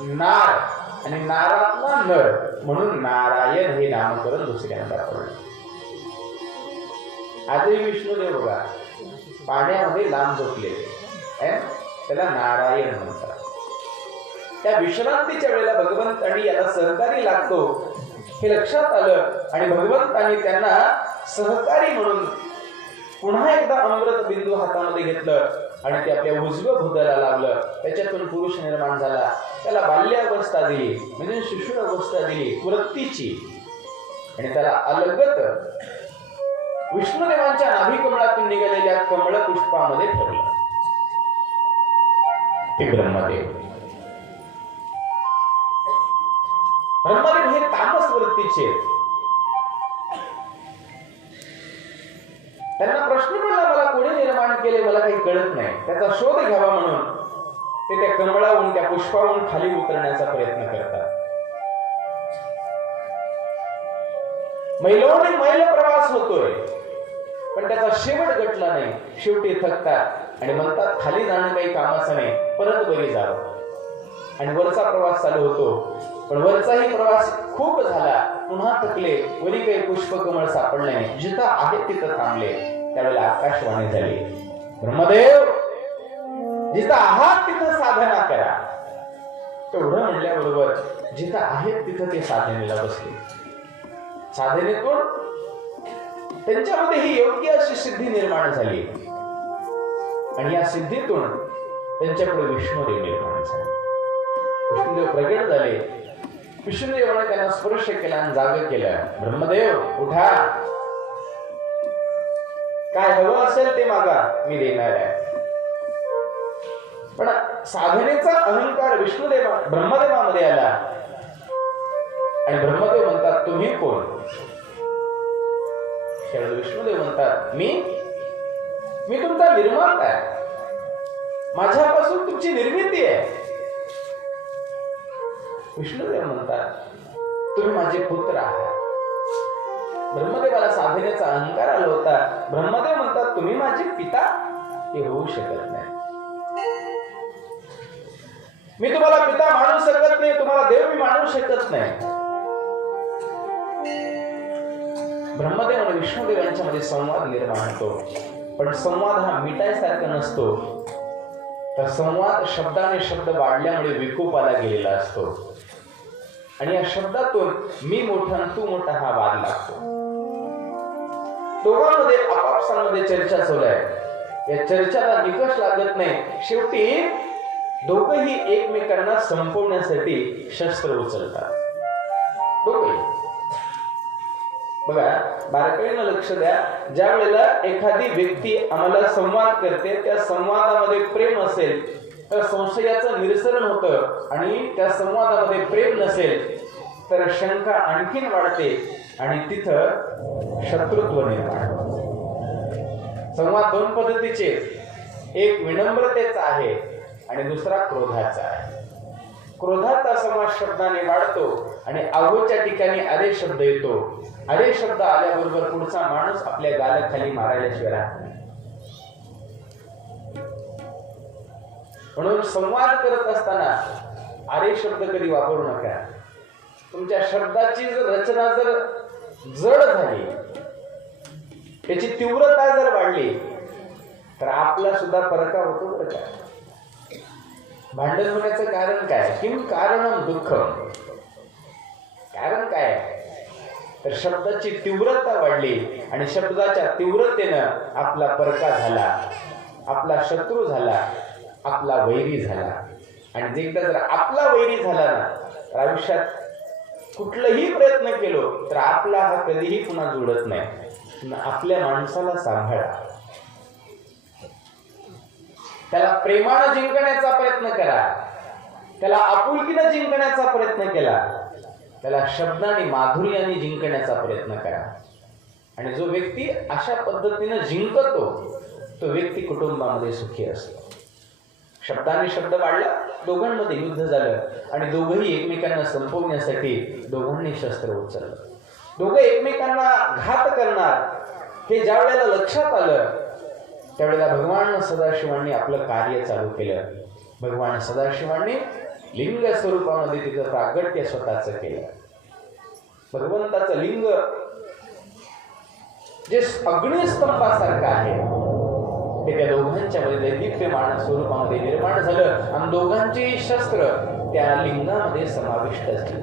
नार आणि नारातला नर म्हणून नारायण हे नामकरण दुसऱ्यांदा पडलं. आजही विष्णुदेव बघा पाण्यामध्ये लांब झोपलेले, त्याला नारायण म्हणतात. त्या विश्रांतीच्या वेळेला भगवंतांनी याला सहकारी लागतो हे लक्षात आलं आणि भगवंतांनी त्यांना सहकारी म्हणून पुन्हा एकदा अमृत बिंदू हातामध्ये घेतलं आणि ते आपल्या उजव्या भुजाला लावलं. त्याच्यातून पुरुष निर्माण झाला. त्याला बाल्यावस्था दिली म्हणजे शिशु अवस्था दिली वृत्तीची आणि त्याला अलगत विष्णुदेवांच्या नाभी कमळातून निघालेल्या कमळ पुष्पामध्ये ठेवलं. ते ब्रह्मदेव. ब्रह्मदेव हे तामस वृत्तीचे. त्यांना प्रश्न पडला, मला कोणी निर्माण केले, मला काही कळत नाही. त्याचा शोध घ्यावा म्हणून ते त्या कमळाहून, त्या पुष्पाहून खाली उतरण्याचा प्रयत्न करतात. मैलोने मैल प्रवास होतोय, पण त्याचा शेवट गटला नाही. शेवटी थकतात आणि म्हणतात खाली जाणं काही कामाचं नाही, परत वरी जावं. आणि वरचा प्रवास चालू होतो, पण वरचाही प्रवास खूप झाला. पुन्हा थकले, वरी काही पुष्पकमळ सापडले नाही. जिथं आहे तिथं थांबले. त्यावेळेला आकाशवाणी झाली, ब्रह्मदेव जिथं आहात तिथं साधना करा. तेवढं म्हणल्याबरोबर जिथं आहेत तिथं ते साधनेला बसले. साधनेतून त्यांच्यामध्ये ही योग्य अशी सिद्धी निर्माण झाली आणि या सिद्धीतून त्यांच्यापुढे विष्णुदेव निर्माण झाले. विष्णुदेव प्रगट झाले. विष्णुदेवाने त्यांना स्पर्श केला आणि जाग केलं. ब्रह्मदेव उठा, काय हवं असेल ते मागा, मी देणार आहे. पण साधनेचा अहंकार ब्रह्मदेवामध्ये आला आणि ब्रह्मदेव म्हणतात तुम्ही कोण? विष्णुदेव म्हणतात मी तुमचा निर्माता आहे, माझ्यापासून तुमची निर्मिती आहे. विष्णुदेव म्हणतात तुम्ही माझे पुत्र आहात. ब्रह्मदेवाला साधनेचा अहंकार आला होता. ब्रह्मदेव म्हणतात तुम्ही माझे पिता, हे होऊ शकत नाही. मी तुम्हाला पिता मानू शकत नाही, तुम्हाला देव मी मानू शकत नाही. ब्रह्मदेव आणि विष्णुदेव यांच्यामध्ये संवाद निर्माण होतो. पण संवाद हा मिटायसारखा नसतो, तर संवाद शब्दाने शब्द वाढल्यामुळे विकोपाला गेलेला असतो. आणि या शब्दातून मी मोठा आणि तू मोठा हा वाद लागतो. दोघांमध्ये आपापसांमध्ये चर्चा चालू आहे. या चर्चेला निकष लागत नाही. शेवटी दोघंही एकमेकांना संपवण्यासाठी शस्त्र उचलतात. दोघंही. बघा, बारकाईनं लक्ष द्या. ज्या वेळेला एखादी व्यक्ती आम्हाला संवाद करते, त्या संवादामध्ये प्रेम असेल तर संशयाचं निरसन होतं, आणि त्या संवादामध्ये प्रेम नसेल तर शंका आणखीन वाढते आणि तिथं शत्रुत्व निर्माण होतं. संवाद दोन पद्धतीचे, एक विनम्रतेचा आहे आणि दुसरा क्रोधाचा आहे. क्रोधाचा संवाद शब्दाने वाढतो आणि अहोच्या ठिकाणी अरे शब्द येतो. अरे शब्द आल्याबरोबर पुढचा माणूस आपल्या गालाखाली मारायल्याशिवाय राहत नाही. म्हणून संवाद करत असताना अरे शब्द कधी वापरू नका. तुमच्या शब्दाची जर रचना जर जड झाली, त्याची तीव्रता जर वाढली तर आपला सुद्धा परका होतो बरं का. भांडण होण्याचं कारण काय? किम कारणम दुःखम. कारण काय? तर शब्दाची तीव्रता वाढली आणि शब्दाच्या तीव्रतेनं आपला परका झाला, आपला शत्रू झाला, आपला वैरी झाला. आणि एकदा जर आपला वैरी झाला ना, तर आयुष्यात कुठलाही प्रयत्न केलो तर आपला हा कधीही पुन्हा जुळत नाही. आपल्या माणसाला सांभाळा, त्याला प्रेमानं जिंकण्याचा प्रयत्न करा, त्याला आपुलकीनं जिंकण्याचा प्रयत्न केला, त्याला शब्दाने माधुर्याने जिंकण्याचा प्रयत्न करा. आणि जो व्यक्ती अशा पद्धतीनं जिंकतो तो व्यक्ती कुटुंबामध्ये सुखी असतो. शब्दाने शब्द वाढला, दोघांमध्ये युद्ध झालं आणि दोघंही एकमेकांना संपवण्यासाठी दोघांनी शस्त्र उचललं. दोघं एकमेकांना घात करणार हे ज्या वेळेला लक्षात आलं त्यावेळेला भगवान सदाशिवांनी आपलं कार्य चालू केलं. भगवान सदाशिवांनी लिंग स्वरूपामध्ये तिचं प्रागट्य स्वतःच केलं. भगवंताचं लिंग जे अग्निस्तंभासारखं आहे ते त्या दोघांच्या मध्ये दैदिप्यमान स्वरूपामध्ये निर्माण झालं आणि दोघांची शस्त्र त्या लिंगामध्ये समाविष्ट झाली.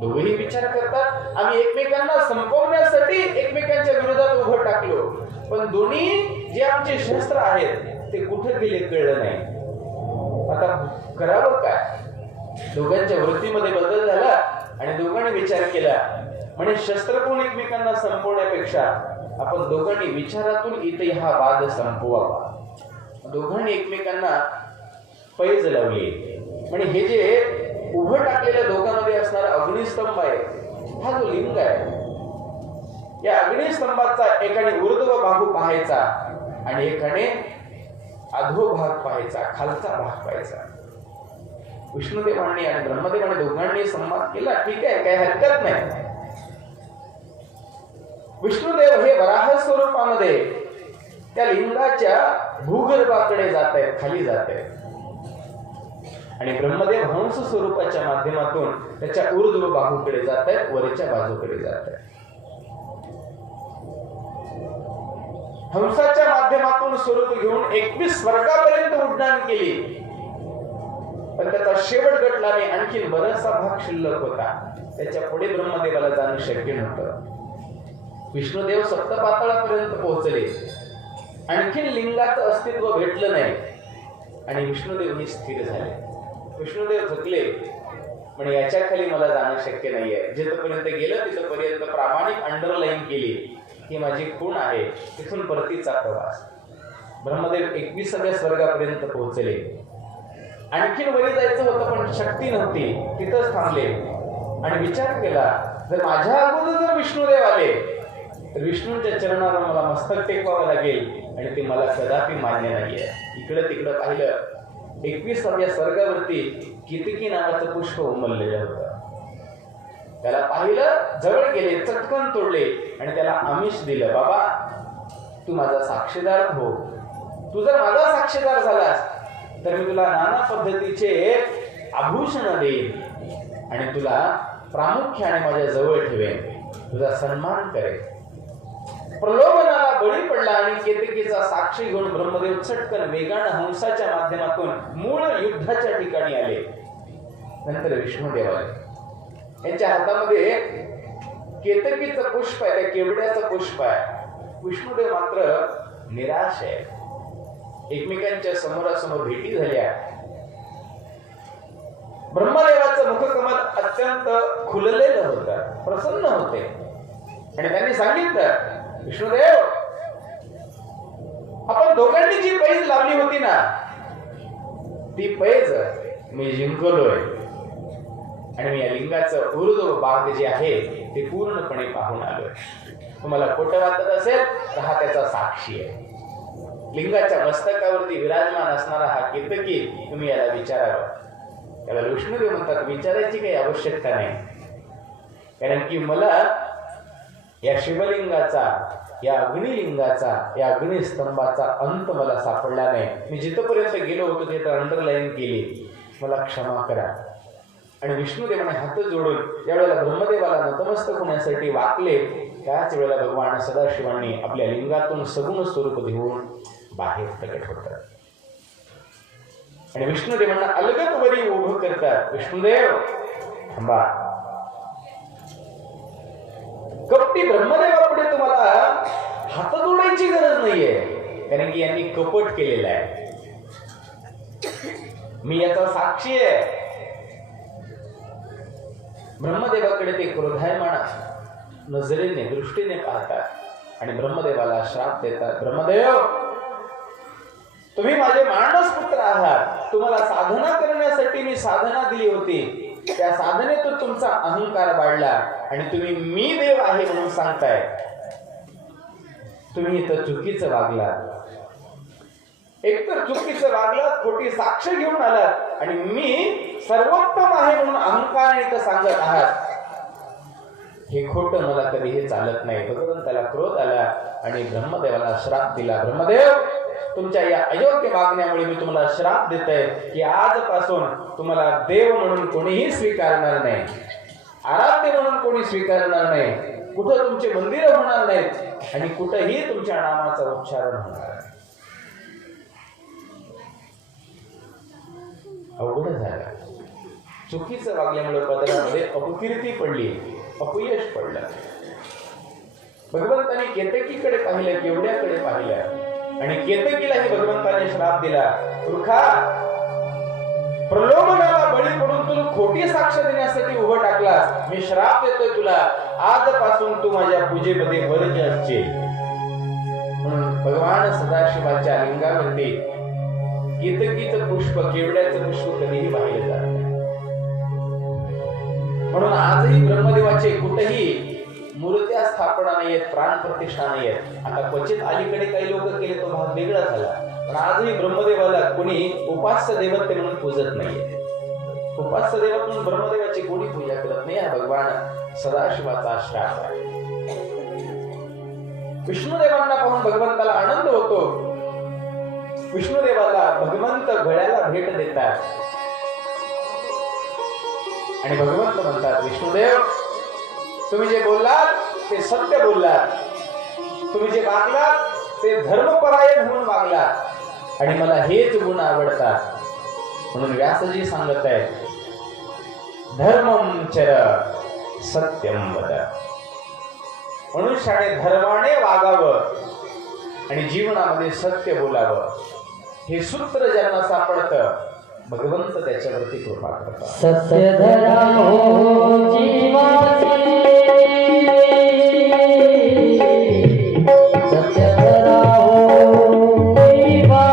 दोघेही विचार करतात आम्ही एकमेकांना संपवण्यासाठी एकमेकांच्या विरोधात उभं टाकलो, पण दोन्ही जे आमचे शस्त्र आहेत ते कुठे गेले कळलं नाही. आता करावं काय? दोघांच्या वृत्तीमध्ये बदल झाला. आणि दोघांनी विचार केला म्हणे शस्त्र कोण एकमेकांना संपवण्यापेक्षा आपण दोघांनी विचारातून इथे हा वाद संपवावा. दोघांनी एकमेकांना पैज लावली. म्हणजे हे जे उभं टाकलेल्या दोघांमध्ये असणारा अग्निस्तंभ आहे हा जो लिंग आहे, या अग्निस्तंभाचा एकाने ऊर्ध्व बाहू पाहायचा आणि एकाने अधोभाग पाहायचा, खालचा भाग पाहायचा. विष्णुदेवांनी आणि ब्रह्मदेवांनी दोघांनी संवाद केला. ठीक आहे, काही हरकत नाही. विष्णुदेव हे वराह स्वरूपामध्ये त्या लिंगाच्या भूगर्भाकडे जात आहेत, खाली जात आहेत, आणि ब्रह्मदेव हंस स्वरूपाच्या माध्यमातून त्याच्या ऊर्ध्व बाहूकडे जात आहेत, वरच्या बाजूकडे जात आहेत. हंसाच्या माध्यमातून स्वरूप घेऊन 21 स्वर्गापर्यंत उड्डाण केली, पण त्याचा शेवट गटला नाही. आणखी बराचसा भाग शिल्लक होता, त्याच्या पुढे ब्रह्मदेवाला जाणं शक्य नव्हतं. विष्णुदेव सप्तपाताळापर्यंत पोहोचले, आणखी लिंगाचं अस्तित्व भेटलं नाही आणि विष्णुदेव हे स्थिर झाले. विष्णुदेव थकले, म्हणजे याच्या खाली मला जाणं शक्य नाहीये. जिथपर्यंत गेलं तिथपर्यंत प्रामाणिक अंडरलाईन केली ही माझी खूण आहे. तिथून परतीचा प्रवास. ब्रह्मदेव 21व्या स्वर्गापर्यंत पोहोचले. आणखीन वरी जायचं होतं पण शक्ती नव्हती, तिथंच थांबले आणि विचार केला जर माझ्या अगोदर जर विष्णुदेव आले तर विष्णूंच्या चरणावर मला मस्तक टेकवावं लागेल आणि ते मला कदापि मान्य नाहीये. इकडं तिकडं पाहिलं, 21व्या स्वर्गावरती केतकी नावाचं पुष्प उमललेलं होतं. त्याला पाहिलं, जवळ गेले, चटकन तोडले आणि त्याला आमिष दिलं. बाबा तू माझा साक्षीदार हो, तू जर माझा साक्षीदार झालास तर मी तुला नाना पद्धतीचे आभूषण देईन आणि तुला प्रामुख्याने माझ्या जवळ ठेवेन, तुझा सन्मान करेन. प्रलोभनाला बळी पडला आणि केतकीचा साक्षी घेऊन ब्रह्मदेव चटकन वेगानं हंसाच्या माध्यमातून मूळ युद्धाच्या ठिकाणी आले. नंतर विष्णुदेव आले. यांच्या हातामध्ये केतकीचं पुष्प आहे, त्या केवड्याचं पुष्प आहे. विष्णुदेव मात्र निराश आहे. एकमेकांच्या समोरासमोर भेटी झाल्या. ब्रह्मदेवाचं मुखकमल अत्यंत खुललेलं होतं, प्रसन्न होते आणि त्यांनी सांगितलं विष्णुदेव आपण दोघांनी जी पैज लावली होती ना ती पैज मी जिंकलोय आणि मी या लिंगाचं ऊर्ध्व भाग जे आहे ते पूर्णपणे पाहून आलोय. तुम्हाला खोटं वाटत असेल तर हा त्याचा साक्षी आहे. लिंगाच्या मस्तकावरती विराजमान असणारा हा केतकी तुम्ही याला विचारावं. त्याला विष्णुदेव म्हणतात विचारायची काही आवश्यकता नाही, कारण की मला या शिवलिंगाचा, या अग्निलिंगाचा, या अग्निस्तंभाचा अंत मला सापडला नाही. मी जिथपर्यंत गेलो होतो तिथं अंडरलाईन केली, मला क्षमा करा. आणि विष्णुदेवाने हात जोडून ज्यावेळेला ब्रह्मदेवाला नतमस्तक होण्यासाठी वाकले त्याच वेळेला भगवान सदाशिवांनी आपल्या लिंगातून सगुण स्वरूप घेऊन बाहेर प्रकट होतात आणि विष्णुदेवांना अलगद वरी उभं करतात. विष्णुदेव थांबा. कपटी ब्रह्मदेवापुढे तुम्हाला हात जोडायची गरज नाहीये, कारण की यांनी कपट केलेला आहे. मी याचा साक्षी आहे. ब्रह्मदेवाकडे ते क्रोधायमान नजरेने, दृष्टीने पाहतात आणि ब्रह्मदेवाला श्राप देतात. ब्रह्मदेव तुम्ही माझे मानस पुत्र आहात, तुम्हाला साधना करण्यासाठी मी साधना दिली होती, त्या साधनेतून तुमचा अहंकार वाढला आणि तुम्ही मी देव आहे म्हणून सांगताय. तुम्ही इथं चुकीचं वागलात. एकतर चुकीचं वागलात, खोटी साक्ष घेऊन आलात आणि मी सर्वोत्तम आहे म्हणून अहंकाराने इथं सांगत आहात. हे खोटं मला कधीही चालत नाही. भगवंताला क्रोध आला आणि ब्रह्मदेवाला श्राप दिला. ब्रह्मदेव तुमच्या या अयोग्य वागण्यामुळे मी तुम्हाला श्राप देतोय की आजपासून तुम्हाला देव म्हणून कोणीही स्वीकारणार नाही, आराध्य म्हणून कोणी स्वीकारणार नाही, कुठं तुमचे मंदिर होणार नाहीत आणि कुठंही तुमच्या नामाचा उच्चारण होणार नाही. अवघड झालं. चुकीचं वागल्यामुळे पदरामध्ये अपकीर्ती पडली, अपयश पडलं. भगवंताने केतकीकडे पाहिलं, केवड्याकडे पाहिलं आणि केतकीलाही भगवंताने श्राप दिला. मूर्खा, प्रलोभनाला बळी पडून तू खोटी साक्ष देण्यासाठी उभं टाकलास. मी श्राप देतोय तुला, आजपासून तू माझ्या पूजेमध्ये वर्ज असशील. म्हणून भगवान सदाशिवाच्या लिंगावरती कितकित पुष्प, केवड्याचं पुष्प कधीही वाहिलं जात नाही. म्हणून आजही ब्रह्मदेवाचे कुठेही मूर्त्या स्थापना नाहीयेत, प्राण प्रतिष्ठा नाहीयेत. आता क्वचित अलीकडे काही लोक केले तो भाग वेगळा झाला, पण आजही ब्रह्मदेवाला कोणी उपास्य देवते म्हणून पूजत नाहीये. उपास्य देवत म्हणून ब्रह्मदेवाची कोणी पूजा करत नाही. हा भगवान सदाशिवाचा श्राप आहे. विष्णुदेवांना पाहून भगवंताला आनंद होतो. विष्णुदेवाला भगवंत गळ्याला भेट देतात आणि भगवंत म्हणतात, विष्णुदेव तुम्ही जे बोललात ते सत्य बोललात, तुम्ही जे वागलात ते धर्मपरायण म्हणून वागलात आणि मला हेच गुण आवडतात. म्हणून व्यासजी सांगत आहेत, धर्मं चर सत्यं वद. मनुष्याने धर्माने वागावं आणि जीवनामध्ये सत्य बोलावं. हे सूत्र ज्यांना सापडतं भगवंत त्याच्यावरती कृपा करतात. सत्य धरा हो जीवासी, सत्य धरा हो जीवासी,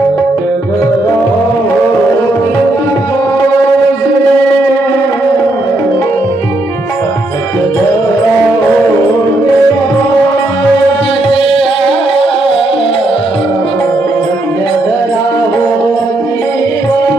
सत्य धरा हो जीवासी, सत्य धरा हो जीवासी.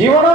जीवन